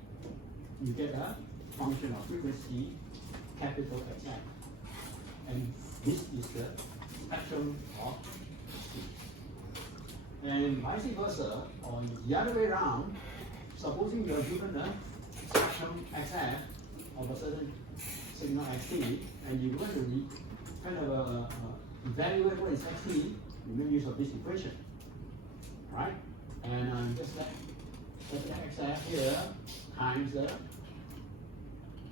you get a function of frequency, capital Xf. And this is the spectrum of xt. And vice versa, or the other way around, supposing you are given a spectrum Xf of a certain signal xt, and you want to kind of evaluate what is xt, you make use of this equation, right? And just let xf here times the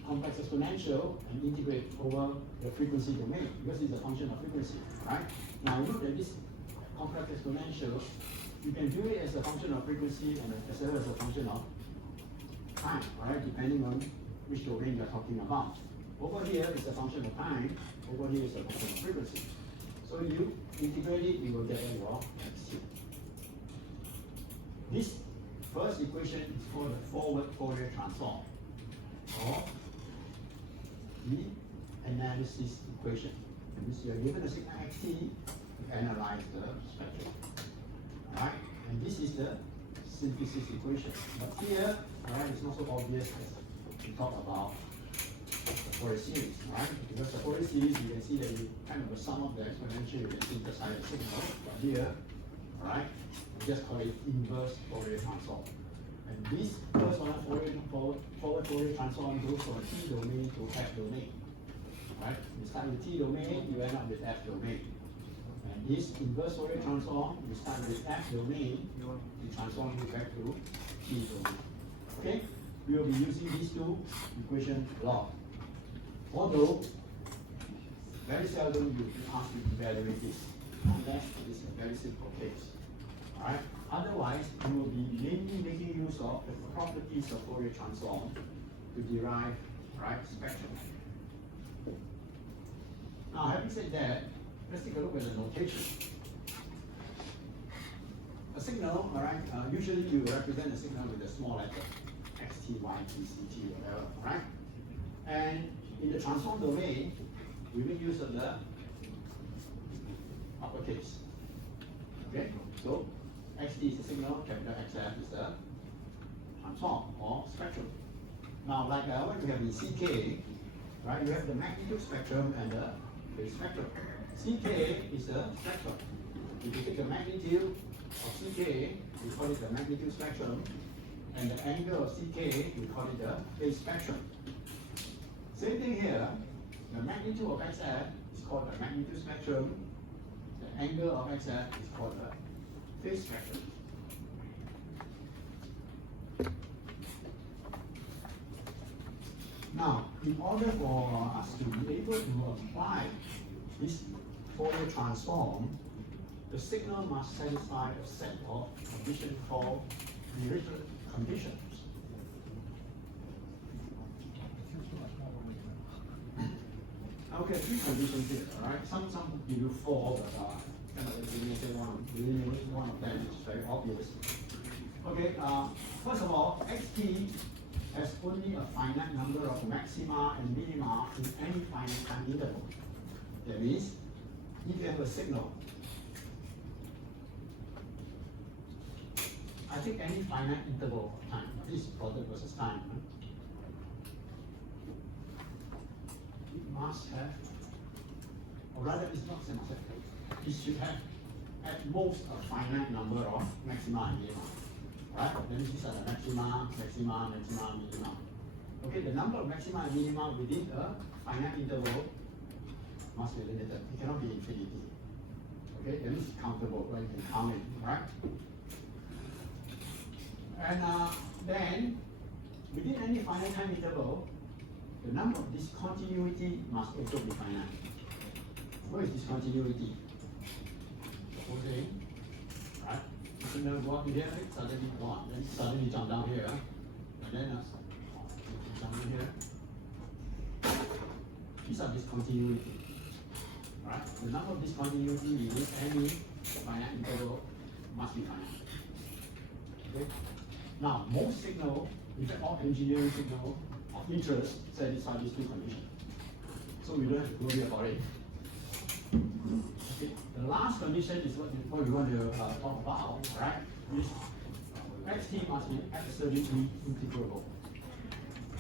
complex exponential and integrate over the frequency domain, because it's a function of frequency, right? Now look at this complex exponential. You can do it as a function of frequency and as well as a function of time, right? Depending on which domain you're talking about. Over here is a function of time, over here is a function of frequency. So you integrate it, you will get your xt. This first equation is called the forward Fourier transform, or the analysis equation. That means you are given a signal xt, you analyze the spectrum. Alright? And this is the synthesis equation. But here, alright, it's not so obvious as we talk about the Fourier series, right? Because the Fourier series, you can see that you kind of sum up the exponential, you can synthesize the signal. But here, alright, we just call it inverse Fourier transform. And this first one, forward Fourier transform, goes from T domain to F domain. Right? You start with T domain, you end up with F domain. And this inverse Fourier transform, you start with F domain, you transform it back to T domain. Okay? We will be using these two equations a lot. Although, very seldom you can ask to evaluate this, unless it is a very simple case. Alright? Otherwise, you will be mainly making use of the properties of Fourier transform to derive spectrum. Now, having said that, let's take a look at the notation. A signal, usually you represent a signal with a small letter, x, t, y, t, c, t, whatever, right? And in the transform domain, we make use of the uppercase. Okay, so xt is the signal, capital Xf is the transform or spectrum. Now, like what we have in ck, right? You have the magnitude spectrum and the phase spectrum. Ck is the spectrum. If you take the magnitude of ck, we call it the magnitude spectrum, and the angle of ck, we call it the phase spectrum. Same thing here. The magnitude of xf is called the magnitude spectrum, angle of XF is called the phase vector. Now, in order for us to be able to apply this Fourier transform, the signal must satisfy a set of conditions called Dirichlet conditions. Okay, three conditions here, alright? Some give you four, but kind of eliminated one of them is very obvious. Okay, first of all, xt has only a finite number of maxima and minima in any finite time interval. That means, if you have a signal, I think any finite interval of time, this is product versus time, it must have, or rather it's not same as it should have at most a finite number of maxima and minima. Right? Then these are the maxima, minima. Okay, the number of maxima and minima within a finite interval must be limited. It cannot be infinity. Okay, that means it's countable, right? You can count it, right? And then, within any finite time interval, the number of discontinuity must also be finite. What is discontinuity? Supposing, right? Signal go up here, suddenly go up, then suddenly jump down here, and then jump in here. These are discontinuity. Right? The number of discontinuity within any finite interval must be finite. Okay? Now, most signal, in fact all engineering signal of interest satisfy these two conditions. So we don't have to worry about it. Okay. The last condition is what we want to talk about, right? This xt must be absolutely integrable.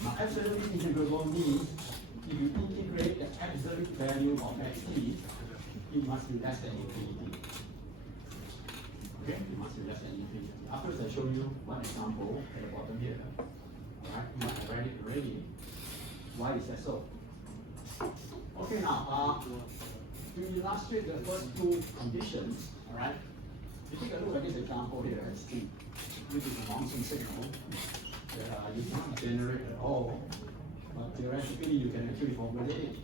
Now, absolutely integrable means if you integrate the absolute value of xt, it must be less than infinity. Okay, it must be less than infinity. After I show you one example at the bottom here, right? You might have read it already. Why is that so? Okay, now to illustrate the first two conditions, all right? You take a look at this example here, xt, which is a Monson signal that you cannot generate at all, but theoretically you can actually formulate it.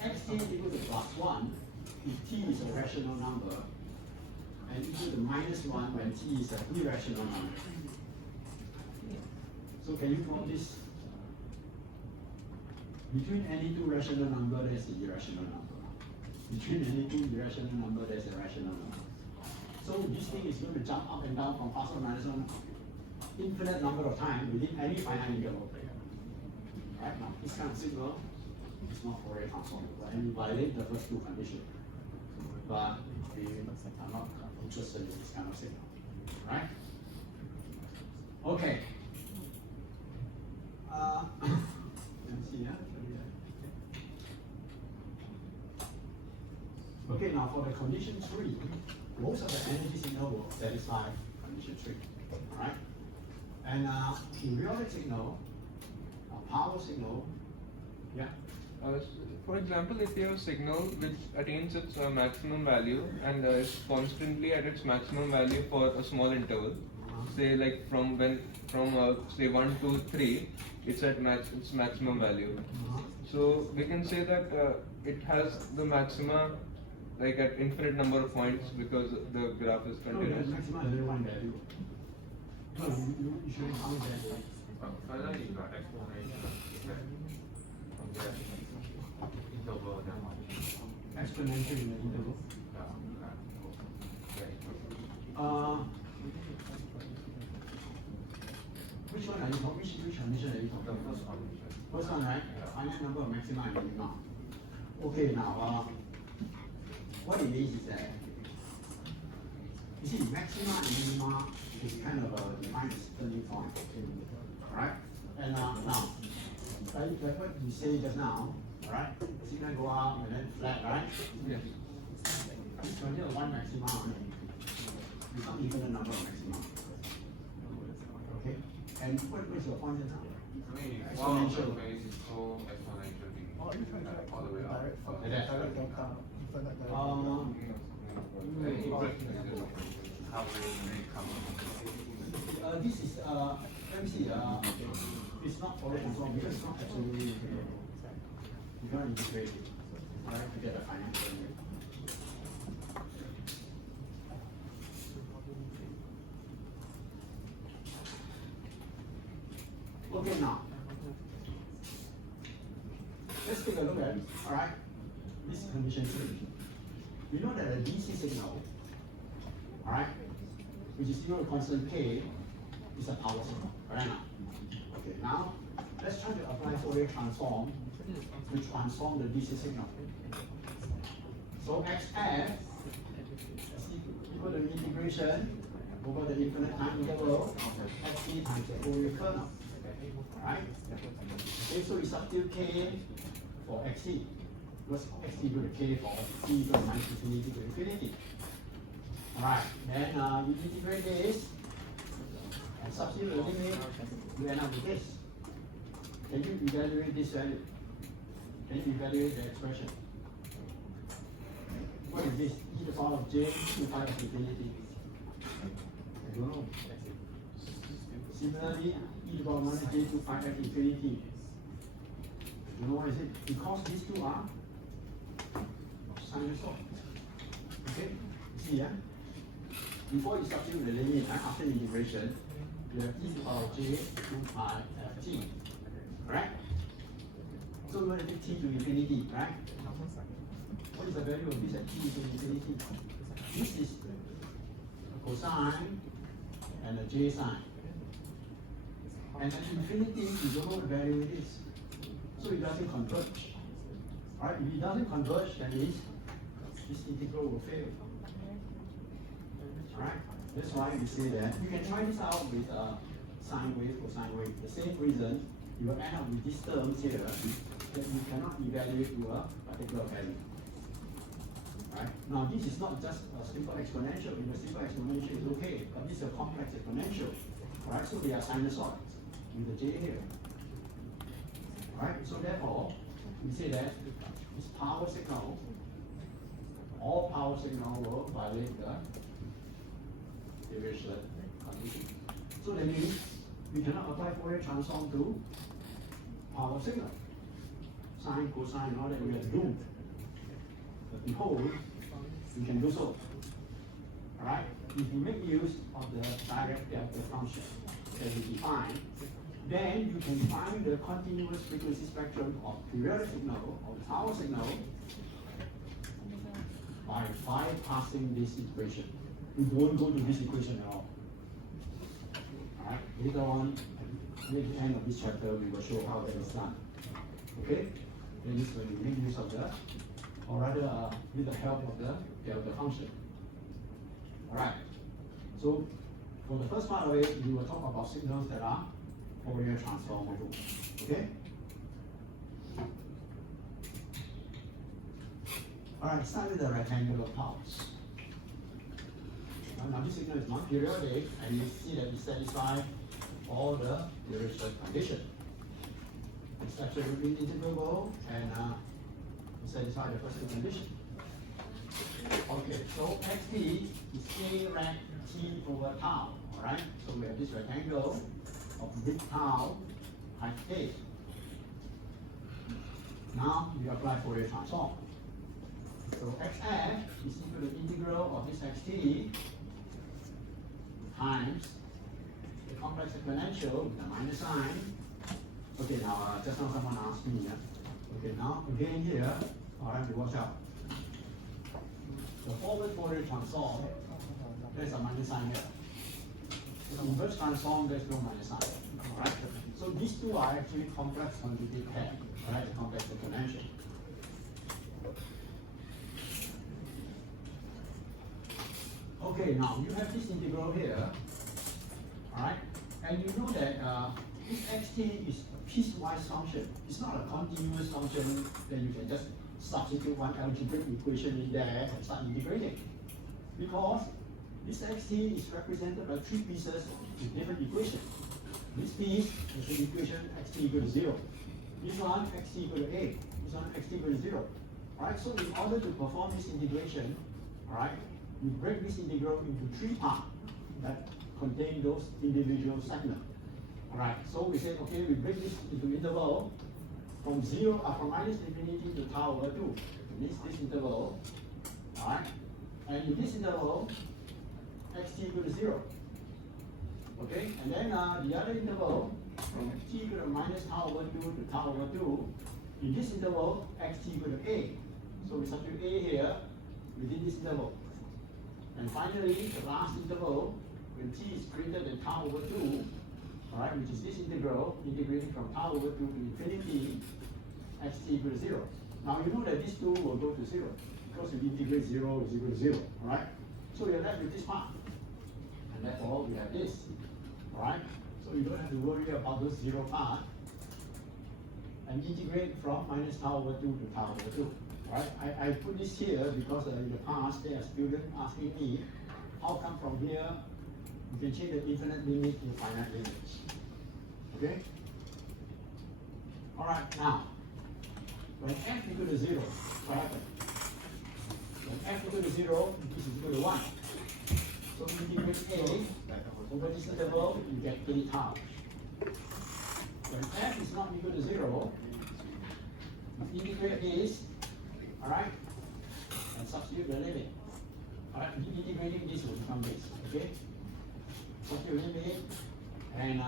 Xt equals to +1 if t is a rational number, and equal to -1 when t is an irrational number. So can you plot this? Between any two rational number, there's an irrational number. Between any two irrational number, there's a rational number. So this thing is going to jump up and down from ±1 infinite number of times within any finite interval. Right now, this kind of signal is not Fourier transformable, and we violate the first two conditions. But we are not interested in this kind of signal. Right? Okay. Let me see, yeah? Okay, now for the condition 3, most of the energy signal will satisfy condition 3. Alright? And periodic signal, power signal, yeah. For example, if you have a signal which attains its maximum value and is constantly at its maximum value for a small interval, say like from say 1 to 3, it's at its maximum value. So we can say that it has the maxima like at infinite number of points because the graph is continuous. No, maxima is one value. No, you shouldn't count that. Further, you got exponential effect from the interval that much. Exponential in the interval. Which one are you talking? Which condition are you talking The about? first condition. First one, right? Finite number of maxima and minima. Okay, now what it means is that you see maxima and minima is kind of a defined turning point. Alright? And now, like what you say just now, alright? The signal go up and then flat, right? Yes. It's only one maxima only. It's not even a number of maxima. Okay? And what is your point now? I mean, Exponential. one phase is so exponential being all the way up. Like that. This is let me see. It's not Fourier transform because it's not absolutely. You cannot integrate it, right? To get a finite value. Okay, now let's take a look at, all right, this condition 3. We know that a DC signal, all right, which is equal to constant K, is a power signal, right now. Okay, now let's try to apply Fourier transform to transform the DC signal. So XF is equal to integration over the infinite time interval of xt times the Fourier kernel. Right? Okay, so we substitute K for xt. Because xt equal to K for t equal to minus infinity to infinity. Alright, then you integrate this and substitute the limit, you end up with this. Can you evaluate this value? Can you evaluate the expression? What is this? E to the power of j to 5 of infinity. I don't know. Similarly, e to the power of minus j to 5 at infinity. You know what is it? Because these two are sinusoid. Okay? See, yeah? Before you substitute the limit, after the integration, you have e to the power of j to 5 t. Right? So we want to take t to infinity, right? What is the value of this at t to infinity? This is a cosine and a j sine. And at infinity, you don't know what value it is. So it doesn't converge. Alright, if it doesn't converge, that means this integral will fail. Alright, that's why we say that. You can try this out with sine wave, cosine wave. The same reason, you will end up with these terms here that you cannot evaluate to a particular value. Right? Now, this is not just a simple exponential. If a simple exponential is okay, but this is a complex exponential. Right? So they are sinusoids with the j here. Right? So therefore, we say that this power signal, all power signal will violate the Dirichlet condition. So that means we cannot apply Fourier transform to power signal. Sine, cosine, all that we are doomed. But behold, we can do so. Alright? If we make use of the direct delta function that we define, then you can find the continuous frequency spectrum of periodic signal or power signal by bypassing this equation. We won't go to this equation at all. Alright? Later on, near the end of this chapter, we will show how that is done. Okay? That is when we make use of the, or rather with the help of the delta function. Alright. So for the first part of it, we will talk about signals that are Fourier transformable. Okay? Alright, start with the rectangular pulse. Now this signal is non-periodic, and you see that it satisfies all the Dirichlet condition. It's absolutely integrable and satisfy the first two condition. Okay, so xt is k rect t over tau. Alright, so we have this rectangle of big tau height k. Now we apply Fourier transform. So xf is equal to integral of this xt times the complex exponential with a minus sign. Okay, now just now someone asked me. Okay, now again here, alright, we watch out. The forward Fourier transform, there's a minus sign here. The inverse transform, there's no minus sign. Alright? So these two are actually complex quantitative pair, right? The complex exponential. Okay, now you have this integral here, alright? And you know that this xt is a piecewise function. It's not a continuous function that you can just substitute one algebraic equation in there and start integrating. Because this xt is represented by three pieces with different equations. This piece is the equation xt equal to 0. This one xt equal to a. This one xt equal to 0. Alright, so in order to perform this integration, alright, we break this integral into three parts that contain those individual segments. Alright, so we say, okay, we break this into interval from minus infinity to tau over 2. This interval, alright, and in this interval, xt equal to 0. Okay, and then the other interval from t equal to minus tau over 2 to tau over 2, in this interval, xt equal to a. So we substitute a here within this interval. And finally, the last interval, when t is greater than tau over 2, alright, which is this integral, integrating from tau over 2 to infinity, xt equal to 0. Now you know that these two will go to 0, because if you integrate 0 is equal to 0, alright? So you're left with this part. And therefore, we have this, alright? So you don't have to worry about those 0 part. And integrate from minus tau over 2 to tau over 2. Right? I put this here because in the past there are students asking me, how come from here you can change the infinite limit to finite limit? Okay? Alright, now, when f equal to 0, what happens? When f equal to 0, this is equal to 1. So integrate a over this interval, you get a tau. When f is not equal to 0, you integrate this, alright, and substitute the limit. Alright, integrating this will become this, okay? Substitute limit, and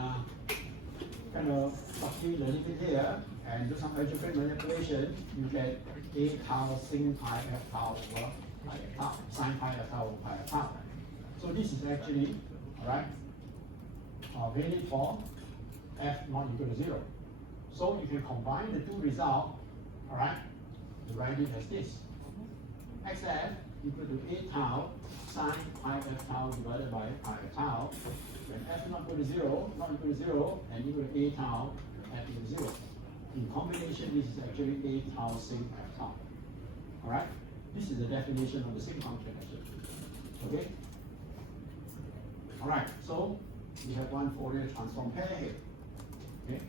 kind of substitute the limit here, and do some algebraic manipulation, you get a tau sin pi f tau over pi f tau, sin pi f tau over pi f tau. So this is actually, alright, valid for f not equal to 0. So you can combine the two results, alright, to write it as this. xf equal to a tau sin pi f tau divided by pi f tau. When f not equal to 0, and equal to a tau, f equal to 0. In combination, this is actually a tau sin f tau. Alright? This is the definition of the sin function actually. Okay? Alright, so we have one Fourier transform pair here. Okay?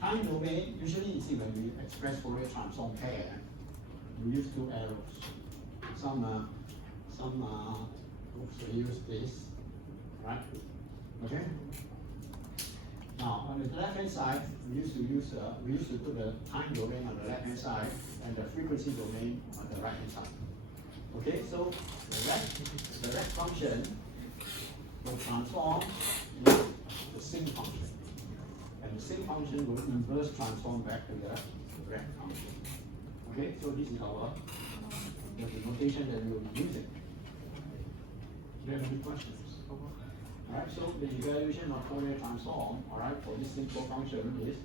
Time domain, usually you see when we express Fourier transform pair, we use two arrows. We use this, right? Okay. Now on the left hand side, we used to put the time domain on the left hand side and the frequency domain on the right hand side. Okay, so the rect function will transform into the sin function, and the sin function will inverse transform back to the rect function. Okay, so this is the notation that we will be using. Do you have any questions? Alright, so the evaluation of Fourier transform, alright, for this simple function is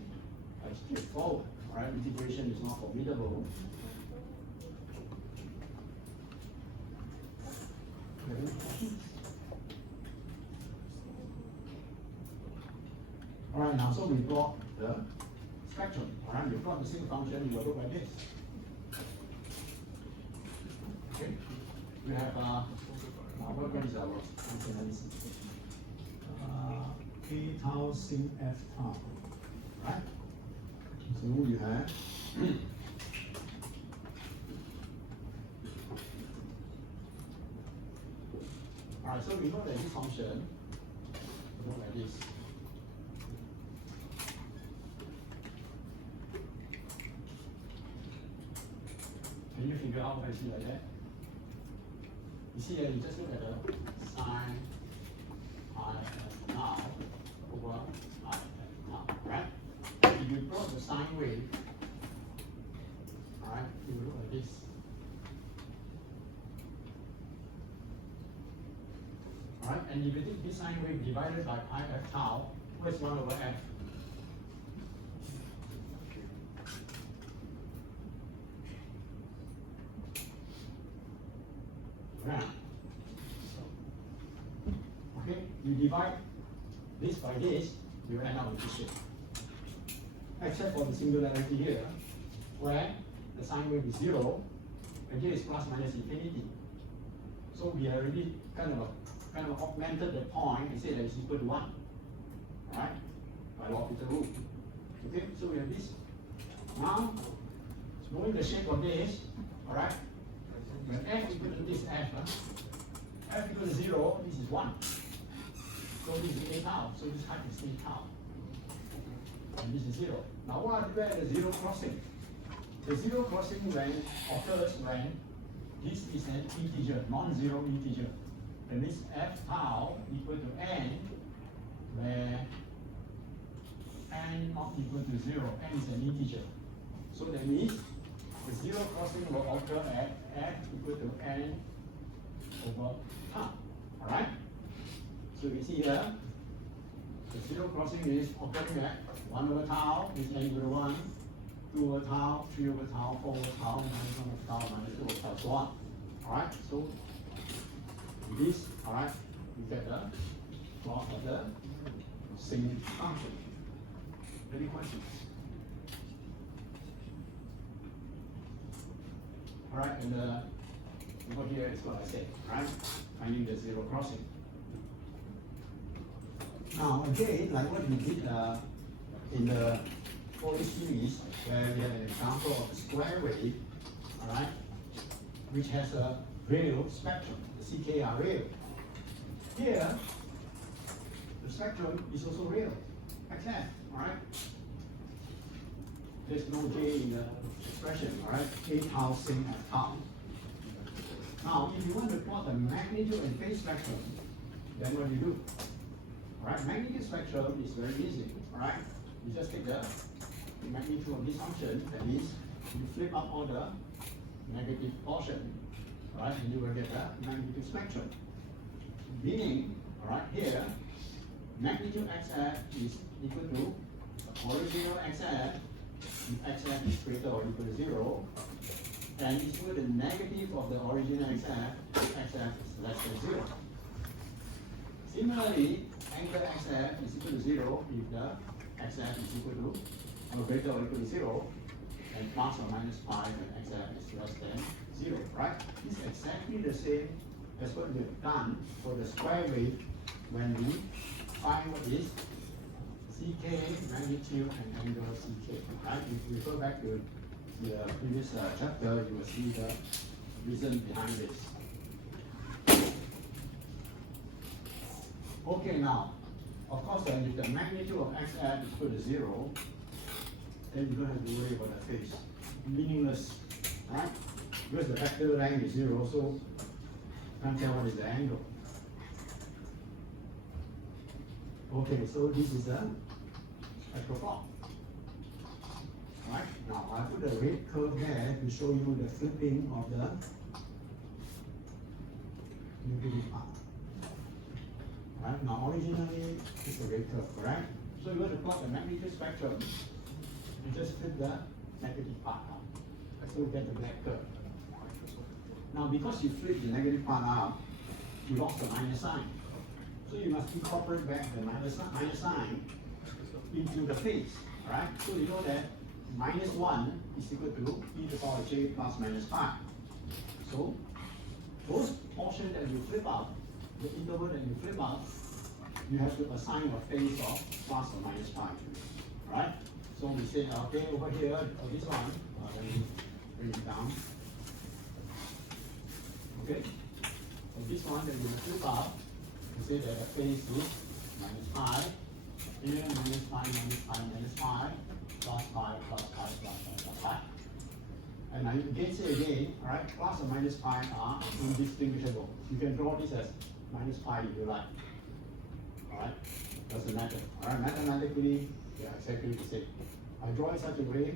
straightforward. Alright, integration is not formidable. Do you have any questions? Alright, now so we brought the spectrum. Alright, we brought the single function, you will look like this. Okay, we have what is our answer? K tau sin f tau, right? So you have alright, so we know that this function look like this. Can you figure out why I see like that? You see that you just look at the sine pi f tau over pi f tau, right? If you plot the sine wave, alright, it will look like this. Alright, and if you take this sine wave divided by pi f tau, where's 1 over f? Yeah. Okay, you divide this by this, you end up with this shape. Except for the singularity here, where the sine wave is 0, and here is plus minus infinity. So we have already kind of augmented the point and say that it's equal to 1. Right? By L'Hopital rule. Okay, so we have this. Now, knowing the shape of this, alright? When f equal to this f, f equal to 0, this is 1. So this is a tau, so this height is a tau. And this is 0. Now where the zero crossing? The zero crossing when occurs when this is an integer, non-zero integer. That means f tau equal to n, where n not equal to 0, n is an integer. So that means the zero crossing will occur at f equal to n over tau. Alright? So you see here, the zero crossing is occurring at 1 over tau is n equal to 1, 2 over tau, 3 over tau, 4 over tau, minus 1 over tau, minus 2 over tau, so on. Alright, so this, alright, you get the plot of the sinc function. Any questions? Alright, and over here is what I said, right? Finding the zero crossing. Now again, like what we did in the Fourier series, where we have an example of a square wave, alright, which has a real spectrum, the CK are real. Here, the spectrum is also real, XF, alright? There's no J in the expression, alright? K tau sinc at tau. Now, if you want to plot the magnitude and phase spectrum, then what do you do? Alright, magnitude spectrum is very easy, alright? You just take the magnitude of this function, that means you flip up all the negative portion, alright, and you will get the magnitude spectrum. Meaning, alright, here, magnitude XF is equal to original XF, if XF is greater or equal to 0, and is equal to the negative of the original XF if XF is less than 0. Similarly, anchor XF is equal to 0 if the XF is equal to or greater or equal to 0, and plus or minus pi when XF is less than 0, right? This is exactly the same as what we have done for the square wave when we find what is CK, magnitude, and angle CK, right? If you refer back to the previous chapter, you will see the reason behind this. Okay, now, of course, then if the magnitude of XF is equal to 0, then you don't have to worry about the phase. Meaningless, right? Because the vector length is 0, so you can't tell what is the angle. Okay, so this is the spectral plot. Right? Now I put a red curve there to show you the flipping of the negative part. Right? Now originally it's a red curve, correct? So you want to plot the magnitude spectrum, you just flip the negative part out. So you get the black curve. Now because you flip the negative part out, you lost the minus sign. So you must incorporate back the minus sign into the phase, right? So you know that minus 1 is equal to e to the power j plus minus pi. So those portions that you flip out, the interval that you flip out, you have to assign a phase of plus or minus pi, right? So we say, okay, over here, this one, let me bring it down. Okay, so this one that you flip out, we say that the phase is minus pi, here minus pi, minus pi, minus pi, plus pi, plus pi, plus pi, plus pi. And now you can say again, alright, plus or minus pi are indistinguishable. You can draw this as minus pi if you like. Alright, doesn't matter. Alright, mathematically, they are exactly the same. I draw it such a way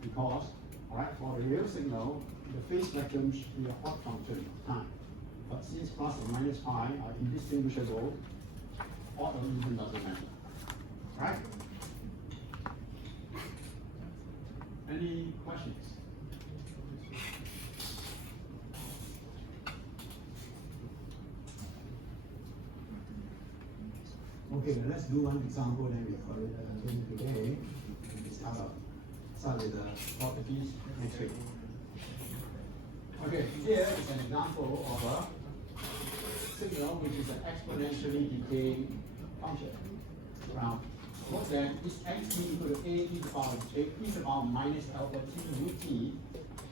because, alright, for the real signal, the phase spectrum should be a odd function of time. But since plus and minus pi are indistinguishable, odd or even doesn't matter. Right? Any questions? Okay, then let's do one example, then we call it today. We start with the properties next week. Okay, here is an example of a signal which is an exponentially decaying function. Now, note that this xt equal to a e to the power j e to the power minus alpha t u t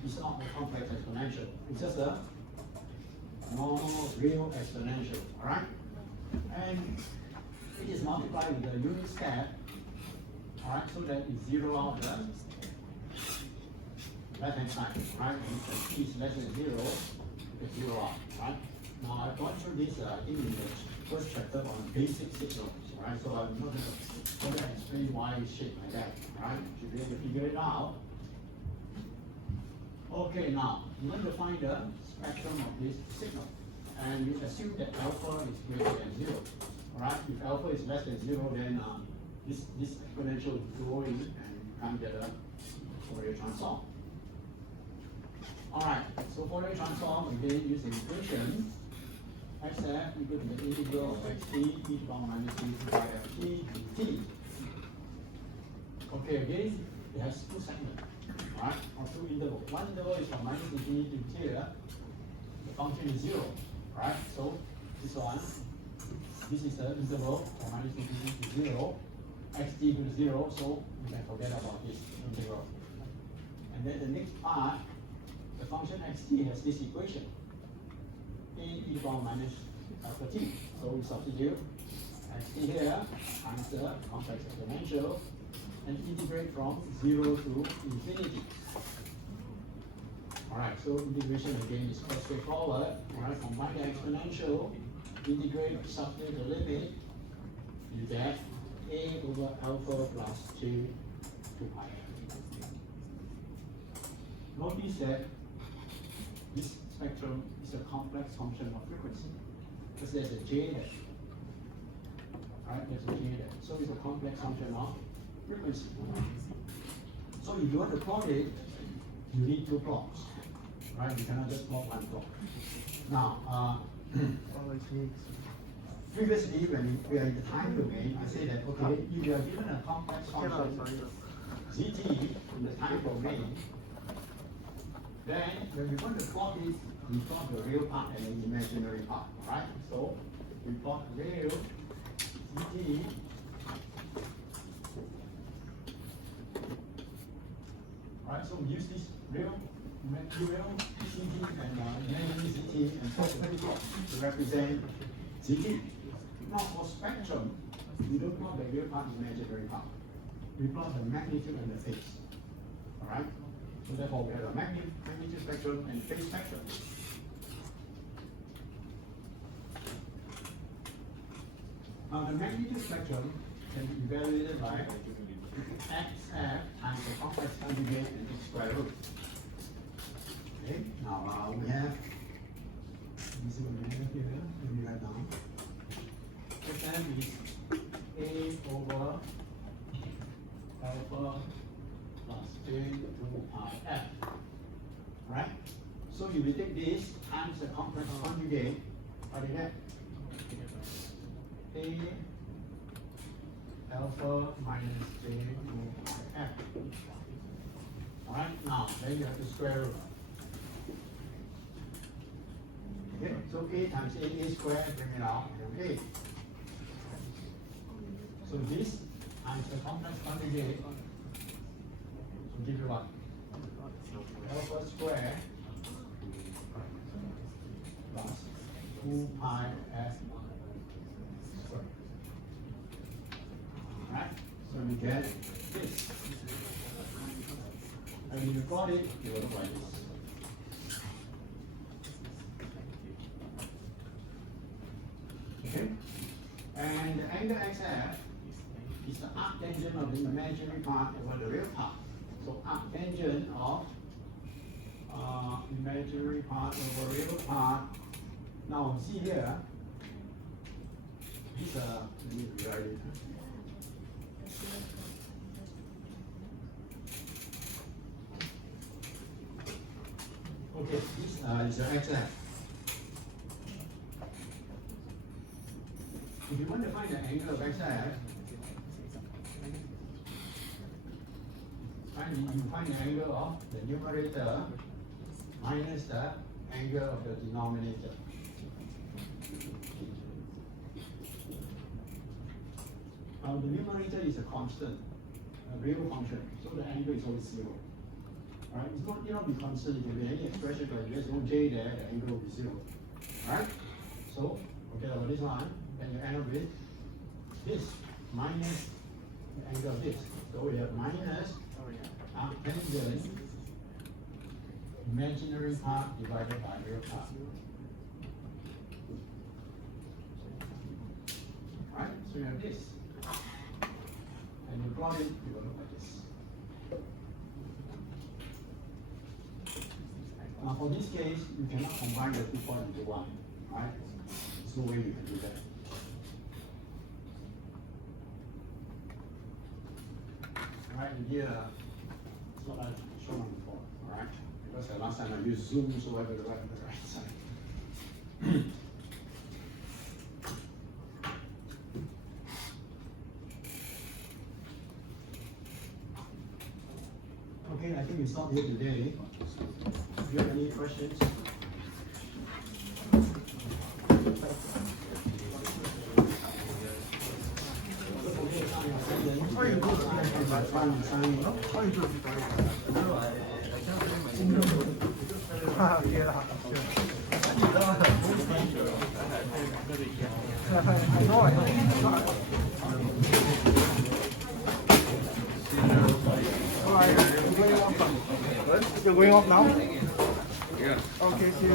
is not a complex exponential. It's just a normal real exponential, alright? And it is multiplied with the unit step, alright, so that it zero out the left-hand side, right? And if t is less than 0, it zero out, right? Now I've gone through this I think in the first chapter on basic signals, right? So I'm not going to explain why it's shaped like that, right? You should be able to figure it out. Okay, now you want to find the spectrum of this signal, and you assume that alpha is greater than 0. Alright, if alpha is less than 0, then this exponential is growing and you can't get a Fourier transform. Alright, so Fourier transform, again, use the equation xf equal to the integral of xt e to the power minus b by ft dt. Okay, again, it has two segments, alright, or two intervals. One interval is from minus infinity to here, the function is 0, right? So this one, this is the interval from minus infinity to 0, xt equals 0, so you can forget about this integral. And then the next part, the function xt has this equation, a e to the power minus alpha t. So we substitute xt here times the complex exponential and integrate from 0 to infinity. Alright, so integration again is quite straightforward. Alright, combine the exponential, integrate, substitute the limit, you get a over alpha plus 2 pi. Notice that this spectrum is a complex function of frequency, because there's a j there. Right, there's a j there. So it's a complex function of frequency. So if you want to plot it, you need two plots. Right, you cannot just plot one plot. Now, previously when we are in the time domain, I say that okay, if you are given a complex function zt in the time domain, then when we want to plot it, we plot the real part and the imaginary part, right? So we plot real zt right? So we use this real material ct and imaginary ct and positive plot to represent zt. Now for spectrum, we don't plot the real part and imaginary part. We plot the magnitude and the phase. Alright? So therefore we have a magnitude spectrum and phase spectrum. Now the magnitude spectrum can be evaluated by xf times the complex conjugate and its square root. Okay, now we have, let me see what we have here, let me write down. xf is a over alpha plus j to pi f. Right? So you will take this times the complex conjugate, what is that? A alpha minus j to pi f. Alright, now then you have to square root. Okay, so a times a squared, bring it out, okay. So this times the complex conjugate will give you what? Alpha squared plus 2 pi f squared. Right? So we get this. And when you plot it, it will look like this. Okay? And the angle xf is the arctangent of the imaginary part over the real part. So arctangent of imaginary part over real part. Now see here, this let me rewrite it. Okay, this is your xf. If you want to find the angle of xf, you find the angle of the numerator minus the angle of the denominator. The numerator is a constant, a real function, so the angle is always 0. Right? It's not, be constant. If you have any expression like there's no j there, the angle will be 0. Right? So forget about this line, then you end up with this minus the angle of this. So we have minus tangent imaginary part divided by real part. Right? So you have this. And you plot it, it will look like this. Now for this case, you cannot combine the 2 points into one, right? There's no way you can do that. Right, and here, it's what I've shown before, alright? Because the last time I used zoom, so I got to write on the right side. Okay, I think we stop here today. Do you have any questions? You're going off now? Yeah. Okay, see you.